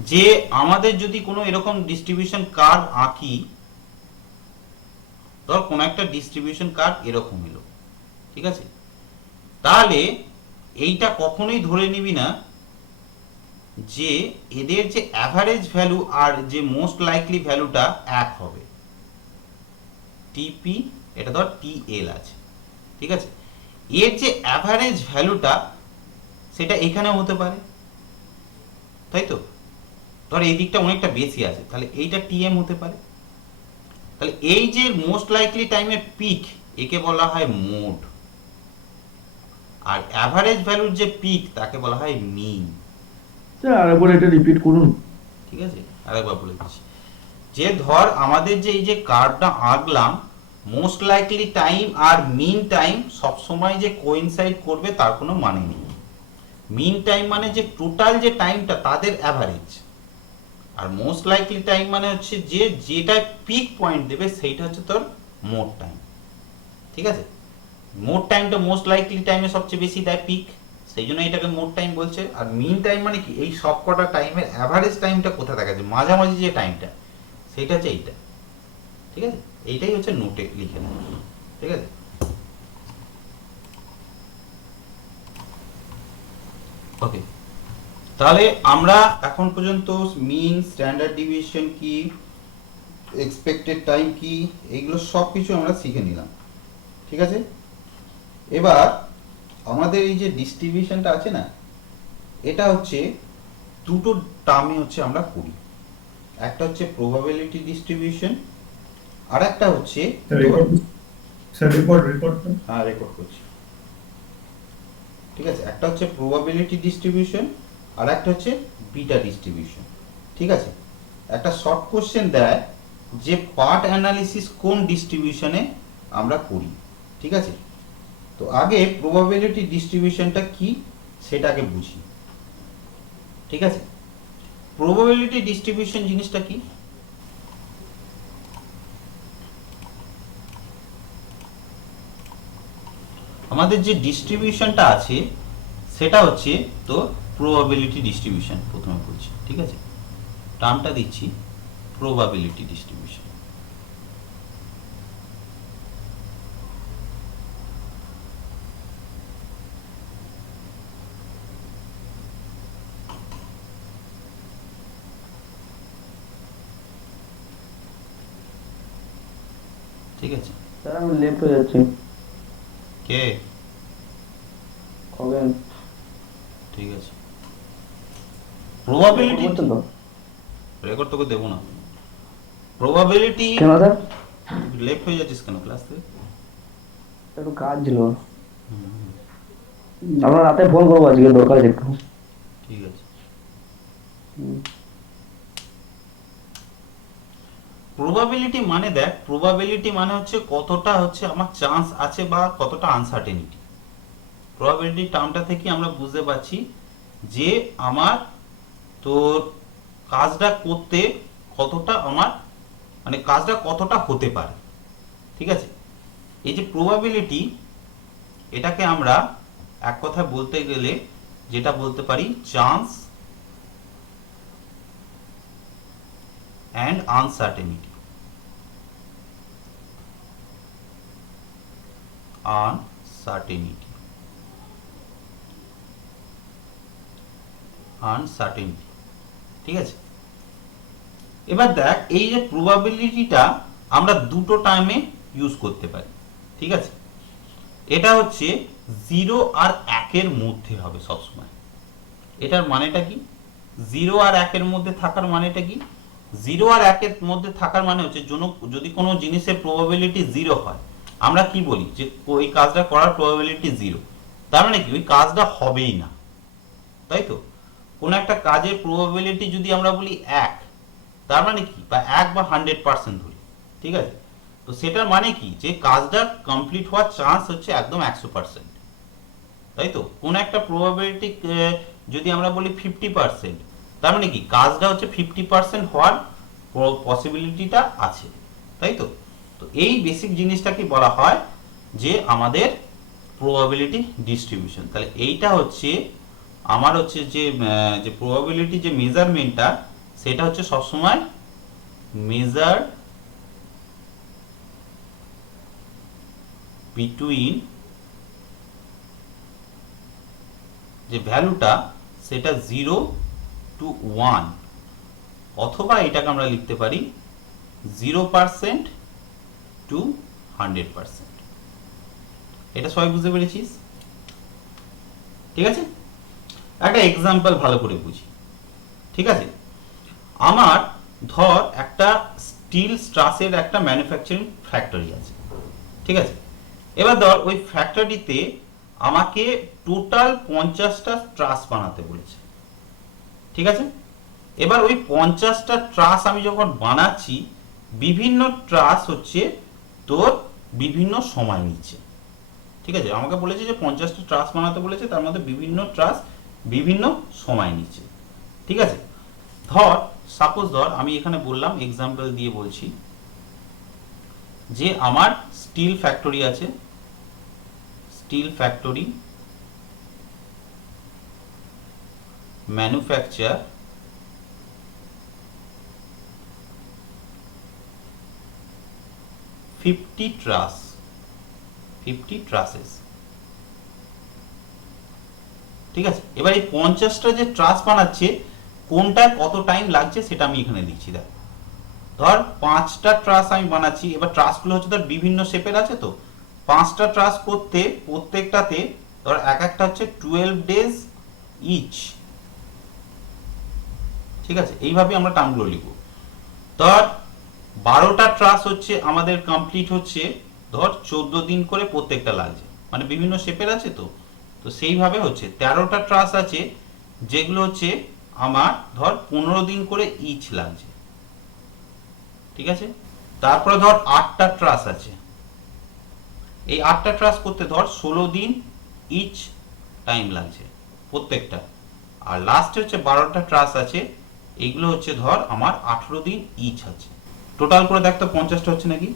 যে আমাদের যদি কোনো এরকম ডিস্ট্রিবিউশন কার্ভ আঁকি, ধর কোনো একটা ডিস্ট্রিবিউশন কার্ভ এরকম এলো, ঠিক আছে, তাহলে এইটা কখনোই ধরে নিবি না যে এদের যে অ্যাভারেজ ভ্যালু আর যে মোস্ট লাইকলি ভ্যালুটা এক হবে। টিপি, এটা ধর টিএল আছে, ঠিক আছে, এর যে অ্যাভারেজ ভ্যালুটা সেটা এখানেও হতে পারে, তাই তো, ধর এই দিকটা অনেকটা বেশি আছে, তাহলে এইটা টিএম হতে পারে। তাহলে এই যে মোস্ট লাইকলি টাইমের পিক, একে বলা হয় মোড, আর অ্যাভারেজ ভ্যালুর যে পিক তাকে বলা হয় মিন। স্যার আরেকবার এটা রিপিট করুন। ঠিক আছে, আরেকবার বলে দিচ্ছি, যে ধর আমাদের যে এই যে কার্ভটা আঁকলাম, মোস্ট লাইকলি টাইম আর মিন টাইম সবসময় যে কোইনসাইড করবে তার কোনো মানে নেই। মিন টাইম মানে যে টোটাল যে টাইমটা তাদের অ্যাভারেজ, আর মোস্ট লাইকলি টাইম মানে হচ্ছে যে যেটা পিক পয়েন্ট দেবে সেইটা হচ্ছে তোর মোড টাইম। ঠিক আছে, মোড টাইমটা মোস্ট লাইকলি টাইমে সবচেয়ে বেশি দেয় পিক, সেই জন্য এটাকে মোড টাইম বলছে। আর মিন টাইম মানে কি, এই সবকটা টাইমের অ্যাভারেজ টাইমটা কোথায় দেখা যায়, মাঝামাঝি যে টাইমটা, সেটা হচ্ছে এইটা। ঠিক আছে, এইটাই হচ্ছে নোটে লিখে নেব। ঠিক আছে, ওকে, তাহলে আমরা এখন পর্যন্ত মিন, স্ট্যান্ডার্ড ডিভিয়েশন কি, এক্সপেক্টেড টাইম কি, এইগুলো সব কিছু আমরা শিখে নিলাম। ঠিক আছে, এবার আমাদের এই যে ডিস্ট্রিবিউশনটা আছে না, এটা হচ্ছে দুটো টার্মে হচ্ছে আমরা করি, একটা হচ্ছে প্রবাবিলিটি ডিস্ট্রিবিউশন, আর একটা হচ্ছে হ্যাঁ রেকর্ড করছি। ঠিক আছে, একটা হচ্ছে প্রবাবিলিটি ডিস্ট্রিবিউশন আর একটা হচ্ছে বিটা ডিস্ট্রিবিউশন। ঠিক আছে, একটা শর্ট কোশ্চেন দেয় যে পার্ট অ্যানালিসিস কোন ডিস্ট্রিবিউশনে আমরা করি। ঠিক আছে, তো আগে প্রবাবিলিটি ডিস্ট্রিবিউশনটা কি সেটাকে বুঝি। ঠিক আছে, প্রবাবিলিটি ডিস্ট্রিবিউশন জিনিসটা কি, আমাদের যে ডিস্ট্রিবিউশনটা আছে সেটা হচ্ছে তো প্রবাবিলিটি ডিস্ট্রিবিউশন। প্রথমে বলছি, ঠিক আছে, টার্মটা দিচ্ছি প্রবাবিলিটি ডিস্ট্রিবিউশন। ঠিক আছে, স্যার আমি লেফট হয়ে যাচ্ছি। কে কবেন? ঠিক আছে, প্রবাবিলিটি করছেন তো? রেকর্ড তোকে দেবো না। প্রবাবিলিটি কেন স্যার? লেফট হয়ে যাচ্ছিস কেন ক্লাস থেকে? একটু কাজ ছিল। আমরা রাতে ফোন করবো, আজকে দরকার আছে একটু। ঠিক আছে। প্রবাবিলিটি মানে দেখ, প্রবাবিলিটি মানে হচ্ছে কতটা হচ্ছে আমার চান্স আছে বা কতটা আনসার্টেনিটি। প্রবাবিলিটি টার্মটা থেকে আমরা বুঝতে পারছি যে আমার তোর কাজটা করতে কতটা আমার মানে কাজটা কতটা হতে পারে। ঠিক আছে, এই যে প্রবাবিলিটি, এটাকে আমরা এক কথায় বলতে গেলে যেটা বলতে পারি চান্স অ্যান্ড আনসার্টেনিটি। আনসার্টেনিটি, ঠিক আছে। এবার দেখ, এই যে প্রবাবিলিটিটা আমরা দুটো টাইমে ইউজ করতে পারি। ঠিক আছে, এটা হচ্ছে 0 আর 1 এর মধ্যে হবে সবসময়। এটার মানেটা কি? 0 আর 1 এর মধ্যে থাকার মানেটা কি? 0 আর 1 এর মধ্যে থাকার মানে হচ্ছে যদি কোনো জিনিসের প্রবাবিলিটি 0 হয়, আমরা কি বলি যে ওই কাজটা করার প্রবাবিলিটি 0, তার মানে কি ওই কাজটা হবেই না, তাই তো। কোন একটা কাজের প্রবাবিলিটি যদি আমরা বলি 1, তার মানে কি, বা 1 বা 100% ধরি, ঠিক আছে, তো সেটার মানে কি যে কাজটা কমপ্লিট হওয়ার চান্স হচ্ছে একদম 100%, তাই তো। কোন একটা প্রবাবিলিটি যদি আমরা বলি 50%, তার মানে কি কাজটা হচ্ছে 50% হওয়ার পসিবিলিটিটা আছে, তাই তো। তো এই বেসিক জিনিসটাকে বলা হয় যে আমাদের প্রবাবিলিটি ডিস্ট্রিবিউশন। তাহলে এইটা হচ্ছে আমার হচ্ছে যে প্রবাবিলিটি যে মেজারমেন্টটা, সেটা হচ্ছে সবসময় মেজার বিটুইন যে ভ্যালুটা সেটা 0 to 1, অথবা এটাকে আমরা লিখতে পারি 0% to 100%। এটা সবাই বুঝতে পেরেছিস? ঠিক আছে, একটা এক্সাম্পল ভালো করে বুঝি। ঠিক আছে, আমার ধর একটা স্টিল স্ট্রাসের একটা ম্যানুফ্যাকচারিং ফ্যাক্টরি আছে। ঠিক আছে, এবার ধর ওই ফ্যাক্টরিতে আমাকে টোটাল 50টা ট্রাস বানাতে বলেছে। ঠিক আছে, এবার ওই 50টা ট্রাস আমি যখন বানাচ্ছি, বিভিন্ন ট্রাস হচ্ছে তোর বিভিন্ন সময় নিচ্ছে। ঠিক আছে, আমাকে বলেছে যে 50টা ট্রাস বানাতে বলেছে, তার মধ্যে বিভিন্ন ট্রাস বিভিন্ন সময় নিচ্ছে। ঠিক আছে, সাপোজ ধর আমি এখানে বললাম, এক্সাম্পল দিয়ে বলছি যে আমার স্টিল ফ্যাক্টরি আছে, স্টিল ফ্যাক্টরি ম্যানুফ্যাকচার 50 ট্রাসেস। ঠিক আছে, এবার এই 50টা যে ট্রাস বানাচ্ছে, কোনটা কত টাইম লাগছে সেটা আমি এখানে লিখছি। দেখ, ধর 5টা ট্রাস আমি বানাচ্ছি। এবার ট্রাসগুলো হচ্ছে ধর বিভিন্ন শেপের আছে, তো 5টা ট্রাস করতে প্রত্যেকটাতে ধর এক একটা হচ্ছে 12 ডেজ ইচ। ঠিক আছে, এইভাবে আমরা টার্মগুলো লিখব। ধর 12টা ট্রাস হচ্ছে আমাদের কমপ্লিট হচ্ছে ধর 14 দিন করে প্রত্যেকটা লাগছে, মানে বিভিন্ন শেপের আছে, তো সেইভাবে হচ্ছে 13টা ট্রাস আছে যেগুলো হচ্ছে আমার ধর 15 দিন করে ইচ লাগছে। ঠিক আছে, তারপরে ধর 8টা ট্রাস আছে, এই 8টা ট্রাস করতে ধর 16 দিন ইচ টাইম লাগছে প্রত্যেকটা। আর লাস্টে হচ্ছে 12টা ট্রাস আছে, এইগুলো হচ্ছে ধর আমার 18 দিন ইচ আছে। টোটাল করে দেখ তো 50টা হচ্ছে নাকি।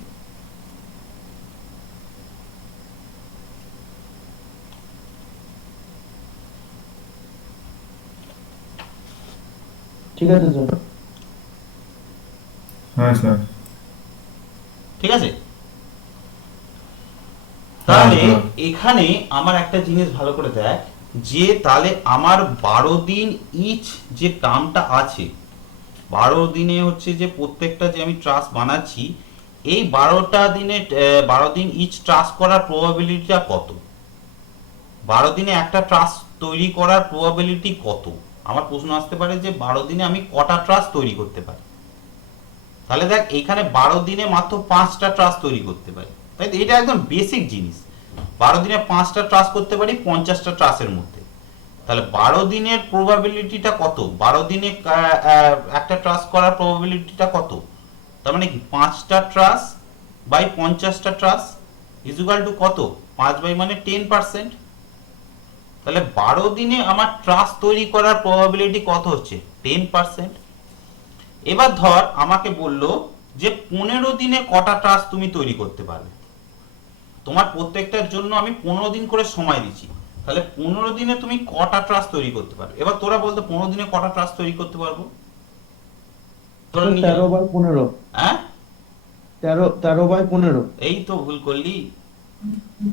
ঠিক আছে স্যার। হ্যাঁ স্যার। ঠিক আছে, তাহলে হ্যাঁ। এখানে আমার একটা জিনিস ভালো করে দেখ, যে তাহলে আমার 12 দিন ইচ যে টার্মটা আছে, 12 দিনে হচ্ছে যে প্রত্যেকটা যে আমি ট্রাস বানাচ্ছি, এই 12 দিন ইচ ট্রাস করার প্রবাবিলিটিটা কত? 12 দিনে একটা ট্রাস তৈরি করার প্রবাবিলিটি কত? আমার প্রশ্ন আসতে পারে যে 12 দিনে আমি কটা ট্রাস্ট তৈরি করতে পারি। তাহলে দেখ এইখানে 12 দিনে মাত্র 5টা ট্রাস্ট তৈরি করতে পারি, তাই তো? এটা একদম বেসিক জিনিস। 12 দিনে 5টা ট্রাস্ট করতে পারি 50টা ট্রাস্টের মধ্যে। তাহলে 12 দিনের প্রবাবিলিটিটা কত? 12 দিনে একটা ট্রাস্ট করার প্রবাবিলিটিটা কত? তার মানে কি 5টা ট্রাস্ট বাই 50টা ট্রাস্ট ইজ ইকুয়াল টু কত? 5 বাই মানে 10%। তাহলে 12 দিনে আমার ট্রাস্ট তৈরি করার প্রবাবিলিটি কত হচ্ছে? 10%। এবার ধর আমাকে বললো যে 15 দিনে কটা ট্রাস্ট তুমি তৈরি করতে পারবে। তোমার প্রত্যেকটার জন্য আমি 15 দিন করে সময় দিচ্ছি। তাহলে 15 দিনে তুমি কটা ট্রাস্ট তৈরি করতে পারবে? এবার তোরা বলতো 15 দিনে কটা ট্রাস্ট তৈরি করতে পারবো? তোরা নিজে- 13/15। হ্যাঁ, 13/15। এই তো ভুল করলি।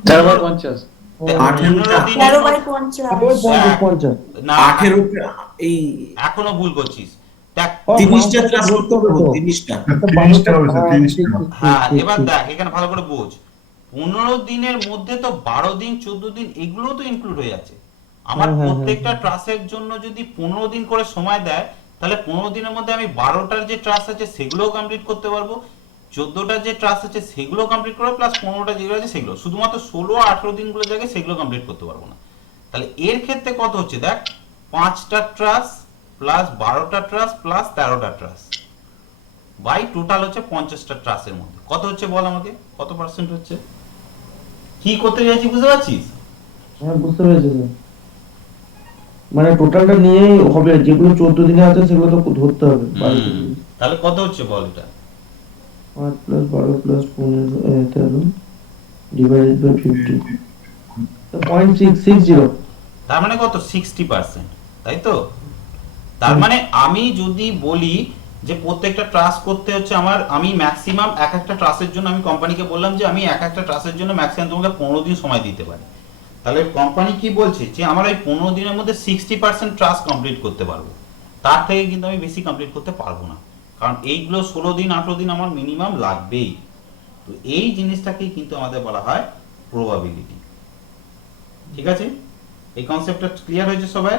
13/50। 15 দিনে 13/50 50। না, 18 এই এখনো ভুল করছিস। দেখ, 30টা ট্রাস্ট করতে পারবো, 30টা। 30টা হয়েছে, 30টা। হ্যাঁ এবার দেখ এখানে ভালো করে বোঝ। 15 দিনের মধ্যে তো 12 দিন 14 দিন এগুলো তো ইনক্লুড হয়ে যাচ্ছে। আমার প্রত্যেকটা ট্রাস্টের জন্য যদি 15 দিন করে সময় দেয়, তাহলে 15 দিনের মধ্যে আমি 12টার যে ট্রাস্ট আছে সেগুলোও কমপ্লিট করতে পারবো, 14টার যে ট্রাস্ট আছে সেগুলো কমপ্লিট করবো, প্লাস 15টা যেগুলো আছে সেগুলো। শুধুমাত্র 16 18 দিনগুলো জায়গায় সেগুলো কমপ্লিট করতে পারবো না। তাহলে এর ক্ষেত্রে কত হচ্ছে দেখ, 5টা ট্রাস্ট প্লাস 12টা ট্রাস্ট প্লাস 13টা ট্রাস্ট বাই টোটাল হচ্ছে 50টা ট্রাস্টের মধ্যে কত হচ্ছে বল আমাকে, কত পার্সেন্ট হচ্ছে? কি করতে চাইছি বুঝতে পারছিস? হ্যাঁ, বুঝতে পেরেছি স্যার। মানে টোটালটা নিয়েই হবে, যেগুলো 14 দিনে আছে সেগুলো তো ধরতে হবে। 12 দিন। তাহলে কত হচ্ছে বল এটা? 5 + 12 + 15 13 ডিভাইডেড বাই 50 তো 0.660। তার মানে কত? 60%, তাই তো? তার মানে আমি যদি বলি যে প্রত্যেকটা ট্রাস্ট করতে হচ্ছে আমার, আমি ম্যাক্সিমাম এক একটা ট্রাস্টের জন্য আমি কোম্পানিকে বললাম যে আমি এক একটা ট্রাস্টের জন্য ম্যাক্সিমাম তোমাকে 15 দিন সময় দিতে পারি। তাহলে কোম্পানি কি বলছে যে আমার এই 15 দিনের মধ্যে 60% ট্রাস্ট কমপ্লিট করতে পারবো, তার থেকে কিন্তু আমি বেশি কমপ্লিট করতে পারবো না, কারণ এইগুলো 16 দিন 18 দিন আমার মিনিমাম লাগবেই। তো এই জিনিসটাকেই কিন্তু আমাদের বলা হয় প্রবাবিলিটি। ঠিক আছে, এই কনসেপ্টটা ক্লিয়ার হয়েছে সবাই?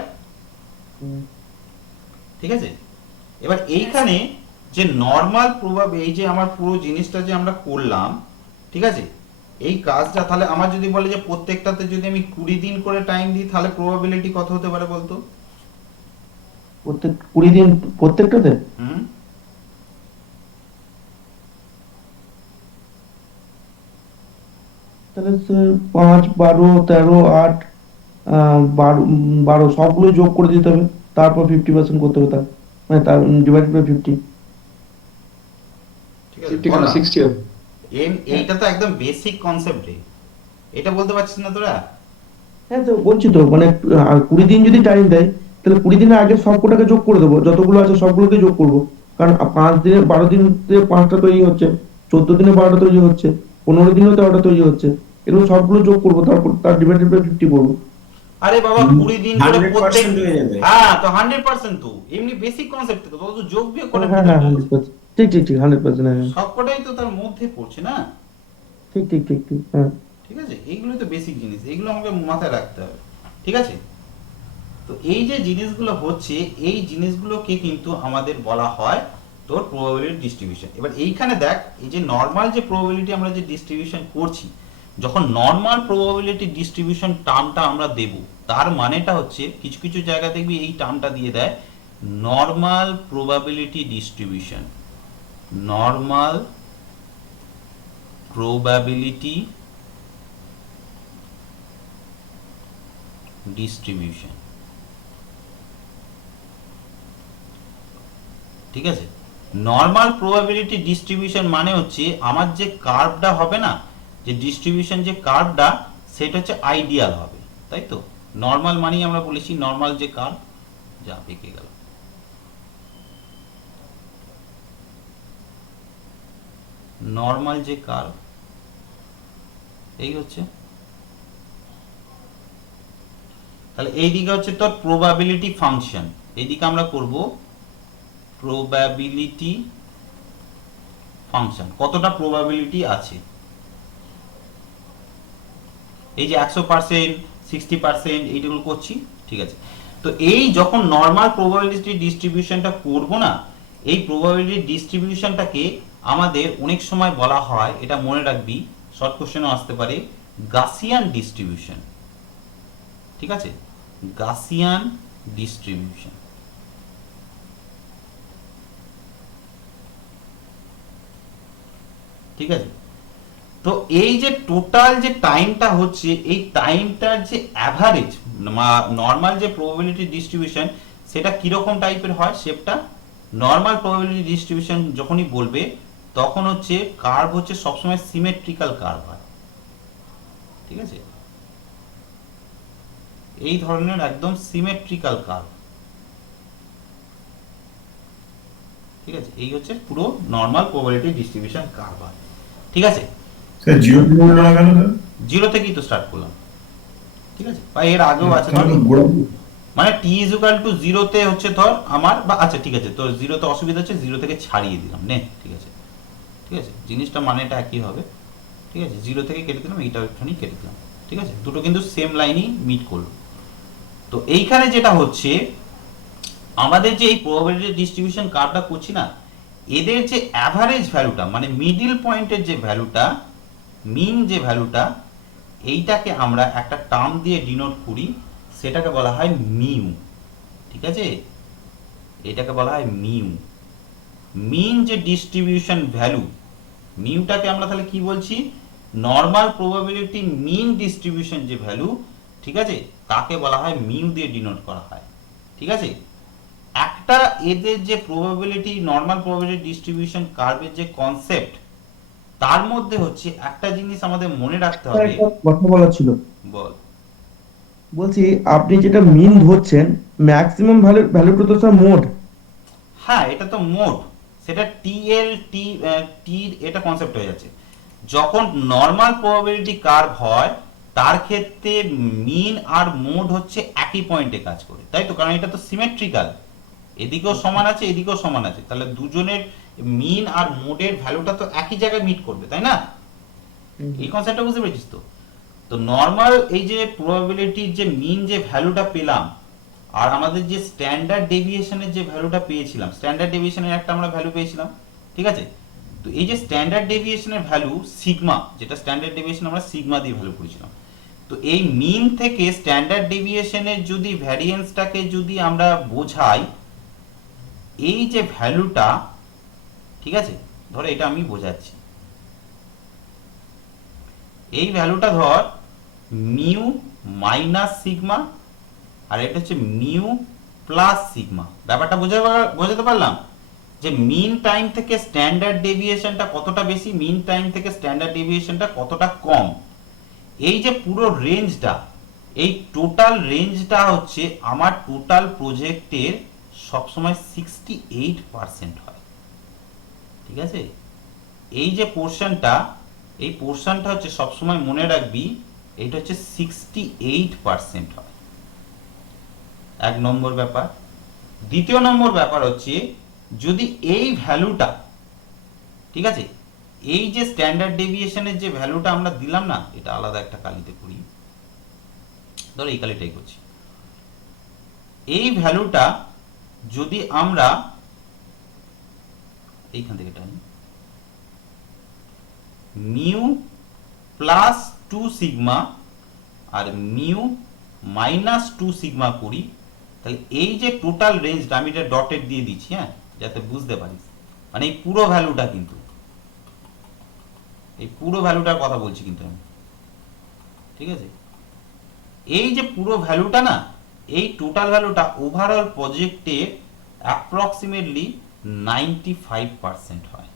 ঠিক আছে, এবার এইখানে যে নর্মাল প্রবাবিলিটি, এই যে আমার পুরো জিনিসটা যে আমরা করলাম, ঠিক আছে, এই কাজটা তাহলে আমার যদি বলে যে প্রত্যেকটাতে যদি আমি 20 দিন করে টাইম দিই তাহলে প্রবাবিলিটি কত হতে পারে বলতো? প্রত্যেক 20 দিন প্রত্যেকটাতে হুম, তাহলে 5 12 13 8 12 সবগুলো যোগ করে দিতে হবে, তারপর 50% করতে হবে, তার মানে তার ডিভাইডেড বাই 50। ঠিক আছে, 50 বল কেন না। 60 হবে? এইটা তো একদম বেসিক কনসেপ্ট রে, এটা বলতে পারছিস না তোরা? হ্যাঁ তো বলছি তো, মানে 20 দিন যদি টাইম দেয় তাহলে 20 দিনের আগে সবকটাকে যোগ করে দেবো, যতগুলো আছে সবগুলোকে যোগ করবো। কারণ 5 দিনে 12 দিনে 5টা তৈরি হচ্ছে, 14 দিনে 12টা তৈরি হচ্ছে, 15 দিনেও 13টা তৈরি হচ্ছে, এগুলো সবগুলো যোগ করবো, তারপর তার ডিভাইডেড বাই 50 করবো। আরে বাবা 20 দিন করে 100% হয়ে যাবে। হ্যাঁ তো 100% তো এমনি বেসিক কনসেপ্ট তো তো যোগ বিয়োগ করে হ্যাঁ হ্যাঁ 100%, ঠিক ঠিক ঠিক 100%, হ্যাঁ সবকটাই তো তার মধ্যে পড়ছে না। ঠিক ঠিক ঠিক ঠিক, হ্যাঁ ঠিক আছে, এইগুলোই তো বেসিক জিনিস, এগুলো আমাকে মাথায় রাখতে হবে। ঠিক আছে, তো এই যে জিনিসগুলো হচ্ছে এই জিনিসগুলোকে কিন্তু আমাদের বলা হয় তোর প্রবাবিলিটি ডিস্ট্রিবিউশন। এবার এইখানে দেখ, এই যে নর্মাল যে প্রবাবিলিটি আমরা যে ডিস্ট্রিবিউশন করছি, যখন নর্মাল প্রবাবিলিটি ডিস্ট্রিবিউশন টার্মটা আমরা দেব, তার মানেটা হচ্ছে কিছু কিছু জায়গা দেখবি এই টার্মটা দিয়ে দেয় normal probability distribution, normal probability distribution. ঠিক আছে, নর্মাল প্রবাবিলিটি ডিস্ট্রিবিউশন মানে হচ্ছে আমার যে কার্ভটা হবে না, যে ডিস্ট্রিবিউশন যে কার্ভটা সেটা হচ্ছে আইডিয়াল হবে, তাই তো? নর্মাল মানেই আমরা বলেছি নর্মাল যে কার্ভ, যা পেকে গেল, নর্মাল যে কার্ভ এই হচ্ছে। তাহলে এইদিকে হচ্ছে তোর প্রবাবিলিটি ফাংশন, এইদিকে আমরা করব প্রবাবিলিটি ফাংশন, কতটা প্রবাবিলিটি আছে। এই যে 100% 60% এইগুলো করছি, ঠিক আছে। তো এই যখন নর্মাল প্রবাবিলিটি ডিস্ট্রিবিউশনটা করব না, এই প্রবাবিলিটি ডিস্ট্রিবিউশনটাকে আমাদের অনেক সময় বলা হয়, এটা মনে রাখবি, শর্ট কোশ্চেনও আসতে পারে, গাসিয়ান ডিস্ট্রিবিউশন। ঠিক আছে, গাসিয়ান ডিস্ট্রিবিউশন। ঠিক আছে, তো এই যে টোটাল যে টাইমটা হচ্ছে, এই টাইমটার যে অ্যাভারেজ নর্মাল যে প্রবাবিলিটি ডিস্ট্রিবিউশন, সেটা কিরকম টাইপের হয় শেপটা? নর্মাল প্রবাবিলিটি ডিস্ট্রিবিউশন যখনই বলবে তখন হচ্ছে কার্ভ হচ্ছে সবসময় সিমেট্রিক্যাল কার্ভ হয়। ঠিক আছে, এই ধরনের একদম সিমেট্রিক্যাল কার্ভ। ঠিক আছে, এই হচ্ছে পুরো নর্মাল প্রবাবিলিটি ডিস্ট্রিবিউশন কার্ভ হয়। ঠিক আছে, স্যার জিরো থেকে উল্টো না কেন স্যার? জিরো থেকেই তো স্টার্ট করলাম। ঠিক আছে, বা এর আগেও আছে, তাহলে গোড়া- মানে টি ইজ ইকুয়াল টু জিরোতে হচ্ছে ধর আমার, বা আচ্ছা ঠিক আছে, তো জিরোতে অসুবিধা হচ্ছে, জিরো থেকে ছাড়িয়ে দিলাম নে। ঠিক আছে, ঠিক আছে, জিনিসটা মানেটা একই হবে। ঠিক আছে, জিরো থেকে কেটে দিলাম, এইটা একটুখানি কেটে দিলাম। ঠিক আছে, দুটো কিন্তু সেম লাইনই মিট করলো। তো এইখানে যেটা হচ্ছে, আমাদের যে এই প্রবাবিলিটি ডিস্ট্রিবিউশন কার্ভটা করছি না, এদের যে অ্যাভারেজ ভ্যালুটা, মানে মিডল পয়েন্টের যে ভ্যালুটা, মিন যে ভ্যালুটা, এইটাকে আমরা একটা টার্ম দিয়ে ডিনোট করি, সেটাকে বলা হয় মিউ। ঠিক আছে, এটাকে বলা হয় মিউ। মিন যে ডিস্ট্রিবিউশন ভ্যালু, মিউটাকে আমরা তাহলে কি বলছি? নর্মাল প্রবাবিলিটি মিন ডিস্ট্রিবিউশন যে ভ্যালু, ঠিক আছে, তাকে বলা হয় মিউ দিয়ে ডিনোট করা হয়। ঠিক আছে, একটা এদের যে প্রবাবিলিটি, নর্মাল প্রবাবিলিটি ডিস্ট্রিবিউশন কার্ভের যে কনসেপ্ট, তার মধ্যে হচ্ছে একটা জিনিস আমাদের মনে রাখতে হবে। একটা কথা বলার ছিল, বল। বলছি আপনি যেটা মিন ধরছেন, ম্যাক্সিমাম ভ্যালুটা তো স্যার মোড। হ্যাঁ, এটা তো মোড, সেটা টিএল টি এটা কনসেপ্ট হয়ে যাচ্ছে। যখন নর্মাল প্রবাবিলিটি কার্ভ হয়, তার ক্ষেত্রে মিন আর মোড হচ্ছে একই পয়েন্টে কাজ করে, তাই তো? কারণ এটা তো সিমেট্রিক্যাল, এদিকেও সমান আছে, এদিকেও সমান আছে, তাহলে দুজনের মিন আর মোডের ভ্যালুটা তো একই জায়গায় মিট করবে, তাই না? এই কনসেপ্টটা বুঝতে পেরেছিস তো? তো নর্মাল এই যে প্রবাবিলিটির যে মিন যে ভ্যালুটা পেলাম, আর আমাদের যে স্ট্যান্ডার্ড ডেভিয়েশনের যে ভ্যালুটা পেয়েছিলাম, স্ট্যান্ডার্ড ডেভিয়েশনের একটা আমরা ভ্যালু পেয়েছিলাম। ঠিক আছে, তো এই যে স্ট্যান্ডার্ড ডেভিয়েশনের ভ্যালু সিগমা, যেটা স্ট্যান্ডার্ড ডেভিয়েশন আমরা সিগমা দিয়ে ভ্যালু করেছিলাম, তো এই মিন থেকে স্ট্যান্ডার্ড ডেভিয়েশনের যদি ভ্যারিয়েন্সটাকে যদি আমরা বোঝাই, এই যে ভ্যালুটা, ঠিক আছে, ধর এটা আমি বোঝাচ্ছি, এই ভ্যালুটা ধর মিউ মাইনাস সিগমা, আর এটা হচ্ছে মিউ প্লাস সিগমা। ব্যাপারটা বোঝাতে পারলাম যে মিন টাইম থেকে স্ট্যান্ডার্ড ডেভিয়েশনটা কতটা বেশি, মিন টাইম থেকে স্ট্যান্ডার্ড ডেভিয়েশনটা কতটা কম। এই যে পুরো রেঞ্জটা, এই টোটাল রেঞ্জটা হচ্ছে আমার টোটাল প্রজেক্টের সবসময় 68% হয়। ঠিক আছে, এই যে পোর্শনটা, এই পোর্শনটা হচ্ছে সবসময় মনে রাখবি, এইটা হচ্ছে 68% হয়। এক নম্বর ব্যাপার। দ্বিতীয় নম্বর ব্যাপার হচ্ছে, যদি এই ভ্যালুটা, ঠিক আছে, এই যে স্ট্যান্ডার্ড ডেভিয়েশনের যে ভ্যালুটা আমরা দিলাম না, এটা আলাদা একটা কালিতে করি, ধরো এই কালিটাই করছি, এই ভ্যালুটা যদি আমরা এইখান থেকে টানি, মিউ প্লাস 2 সিগমা আর মিউ মাইনাস 2 সিগমা করি, তাহলে এই যে টোটাল রেঞ্জটা, আমি এটা ডটেড দিয়ে দিচ্ছি, হ্যাঁ, যাতে বুঝতে পারিস, মানে এই পুরো ভ্যালুটা কিন্তু, এই পুরো ভ্যালুটার কথা বলছি কিন্তু আমি। ঠিক আছে, এই যে পুরো ভ্যালুটা না, এই টোটাল ভ্যালুটা ওভারঅল প্রজেক্টের অ্যাপ্রক্সিমেটলি 95% হয়।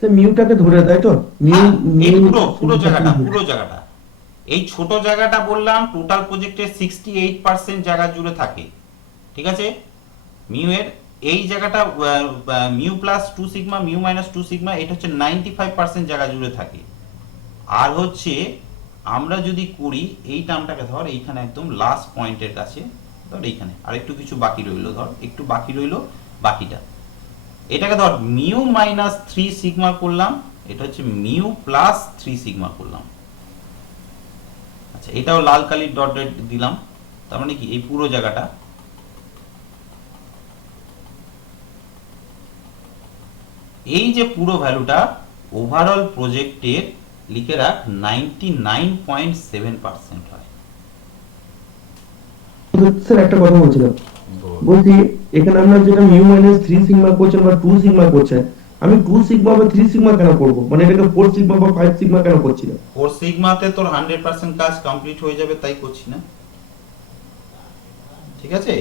তো মিউটাকে ধরে দেয় তো মিউ, হ্যাঁ, এই মিউ পুরো জায়গাটা, এই ছোট জায়গাটা বললাম টোটাল প্রজেক্টের 68% জায়গা জুড়ে থাকে। ঠিক আছে, মিউ এর এই জায়গাটা mu plus 2 sigma, mu minus 2 sigma, এটা হচ্ছে 95% জায়গা জুড়ে থাকে। আর হচ্ছে আমরা যদি করি এই টার্মটাকে, ধর এইখানে একদম লাস্ট পয়েন্টের কাছে, ধর এইখানে আর একটু কিছু বাকি রইলো, ধর একটু বাকি রইলো, বাকিটা এটাকে ধর মিউ মাইনাস 3 সিগমা করলাম, এটা হচ্ছে মিউ প্লাস 3 সিগমা করলাম। আচ্ছা, এটাও লাল কালির ডট ডট দিলাম, তার মানে কি এই পুরো জায়গাটা, এই যে পুরো ভ্যালুটা ওভারঅল প্রজেক্টের লিখে রাখ 99.7% হয়। স্যার একটা কথা বলছিলাম, বল। বলছি এখানে আমরা যেটা মিউ মাইনাস 3 সিগমা করছেন বা 2 সিগমা করছেন, আমি 2 সিগমা বা 3 সিগমা কেন করব? মানে এটাকে 4 সিগমা বা 5 সিগমা কেন করছি না? 4 সিগমাতে তোর 100% কাজ কমপ্লিট হয়ে যাবে, তাই করছি না। ঠিক আছে,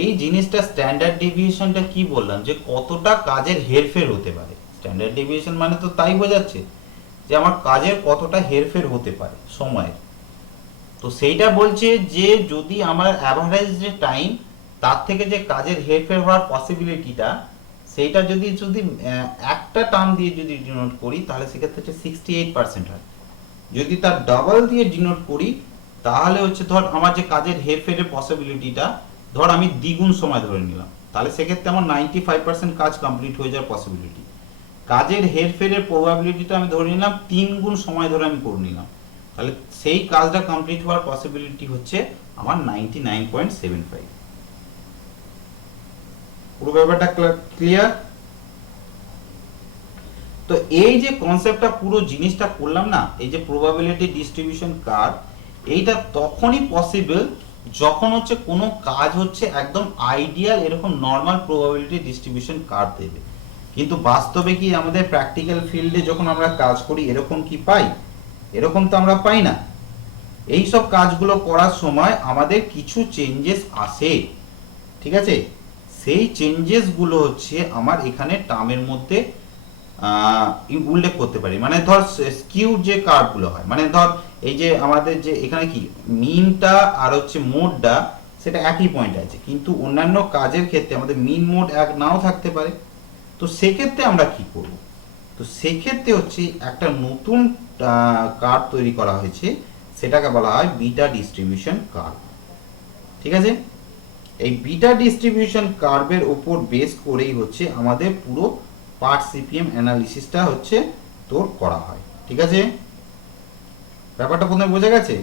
এই জিনিসটা স্ট্যান্ডার্ড ডেভিয়েশনটা কি বললাম, যে কতটা কাজের হেরফের হতে পারে। স্ট্যান্ডার্ড ডেভিয়েশন মানে তো তাই বোঝাচ্ছে যে আমার কাজের কতটা হেরফের হতে পারে সময়ের। তো সেইটা বলছে যে যদি আমার অ্যাভারেজ যে টাইম তার থেকে যে কাজের হেরফের হওয়ার পসিবিলিটিটা, সেইটা যদি যদি একটা টার্ম দিয়ে যদি ডিনোট করি তাহলে সেক্ষেত্রে হচ্ছে 68% হয়। যদি তার ডাবল দিয়ে ডিনোট করি তাহলে হচ্ছে ধর আমার যে কাজের হেরফেরের পসিবিলিটিটা, ধর আমি দ্বিগুণ সময় ধরে নিলাম, তাহলে সেক্ষেত্রে আমার 95% কাজ কমপ্লিট হয়ে যাওয়ার পসিবিলিটি। কাজের হেরফেরের প্রবাবিলিটিটা আমি ধরে নিলাম 3 গুণ সময় ধরে আমি করে নিলাম, তাহলে সেই কাজটা কমপ্লিট হওয়ার পসিবিলিটি হচ্ছে আমার 99.75। পুরো ব্যাপারটা ক্লিয়ার? তো এই যে কনসেপ্টটা পুরো জিনিসটা করলাম না, এই যে প্রবাবিলিটি ডিস্ট্রিবিউশন কার্ভ, এইটা তখনই পসিবল যখন হচ্ছে কোনো কাজ হচ্ছে একদম আইডিয়াল এরকম নর্মাল প্রবাবিলিটি ডিস্ট্রিবিউশন কার্ভ দেবে। কিন্তু বাস্তবে কি আমাদের প্র্যাকটিক্যাল ফিল্ডে যখন আমরা কাজ করি এরকম কি পাই? এরকম তো আমরা পাই না। এই সব কাজগুলো করার সময় আমাদের কিছু চেঞ্জেস আসে, ঠিক আছে? সেই চেঞ্জেসগুলো হচ্ছে আমার এখানে টার্মের মধ্যে উল্লেখ করতে পারি। মানে ধর স্কিউ যে কার্ভগুলো হয়, মানে ধর এই যে আমাদের যে এখানে কি মিনটা আর হচ্ছে মোডটা সেটা একই পয়েন্ট আছে, কিন্তু অন্যান্য কাজের ক্ষেত্রে আমাদের মিন মোড এক নাও থাকতে পারে। তো সেক্ষেত্রে আমরা কি করব? তো সেক্ষেত্রে হচ্ছে একটা নতুন কার্ভ তৈরি করা হয়েছে, সেটাকে বলা হয় বিটা ডিস্ট্রিবিউশন কার্ভ। ঠিক আছে, এই বিটা ডিস্ট্রিবিউশন কার্ভের উপর বেস করেই হচ্ছে আমাদের পুরো পার্ট সিপিএম অ্যানালিসিসটা হচ্ছে তোর করা হয়। ঠিক আছে, ব্যাপারটা প্রথমে বোঝা গেছে?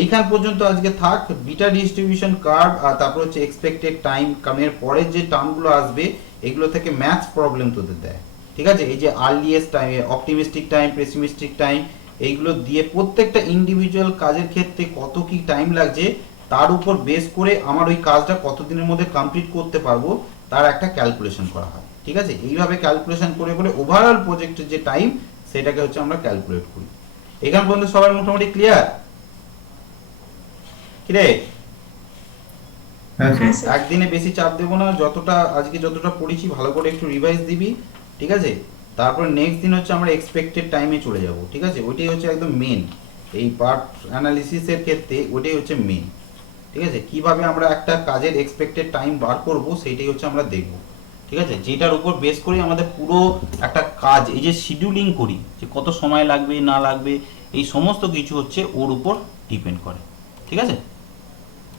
এইখান পর্যন্ত আজকে থাক। বিটা ডিস্ট্রিবিউশন কার্ভ আর তারপর হচ্ছে এক্সপেক্টেড টাইম, কামের পরে যে টার্মগুলো আসবে এগুলো থেকে ম্যাথস প্রবলেম তোদের দেয়। ঠিক আছে, এই যে earliest time, optimistic time, pessimistic time, এইগুলো দিয়ে প্রত্যেকটা ইন্ডিভিজুয়াল কাজের ক্ষেত্রে কত কি টাইম লাগছে তার উপর বেস করে আমার ওই কাজটা কতদিনের মধ্যে কমপ্লিট করতে পারবো তার একটা ক্যালকুলেশন করা হয়। ঠিক আছে, এইভাবে ক্যালকুলেশন করে করে ওভারঅল প্রজেক্টের যে টাইম সেটাকে হচ্ছে আমরা ক্যালকুলেট করি। এখান পর্যন্ত সবার মোটামুটি ক্লিয়ার? কিরে, হ্যাঁ স্যার। একদিনে বেশি চাপ দেবো না, যতটা আজকে যতটা পড়েছি ভালো করে একটু রিভাইজ দিবি। ঠিক আছে, তারপর নেক্সট দিন হচ্ছে আমরা এক্সপেক্টেড টাইমে চলে যাব। ঠিক আছে, ওইটাই হচ্ছে একদম মেন, এই পার্ট অ্যানালিসিসের ক্ষেত্রে ওইটাই হচ্ছে মেন। ঠিক আছে, কিভাবে আমরা একটা কাজের এক্সপেক্টেড টাইম বার করব সেইটাই হচ্ছে আমরা দেখব। ঠিক আছে, যেটার উপর বেস করে আমাদের পুরো একটা কাজ এই যে শিডিউলিং করি, যে কত সময় লাগবে না লাগবে এই সমস্ত কিছু হচ্ছে ওর উপর ডিপেন্ড করে। ঠিক আছে।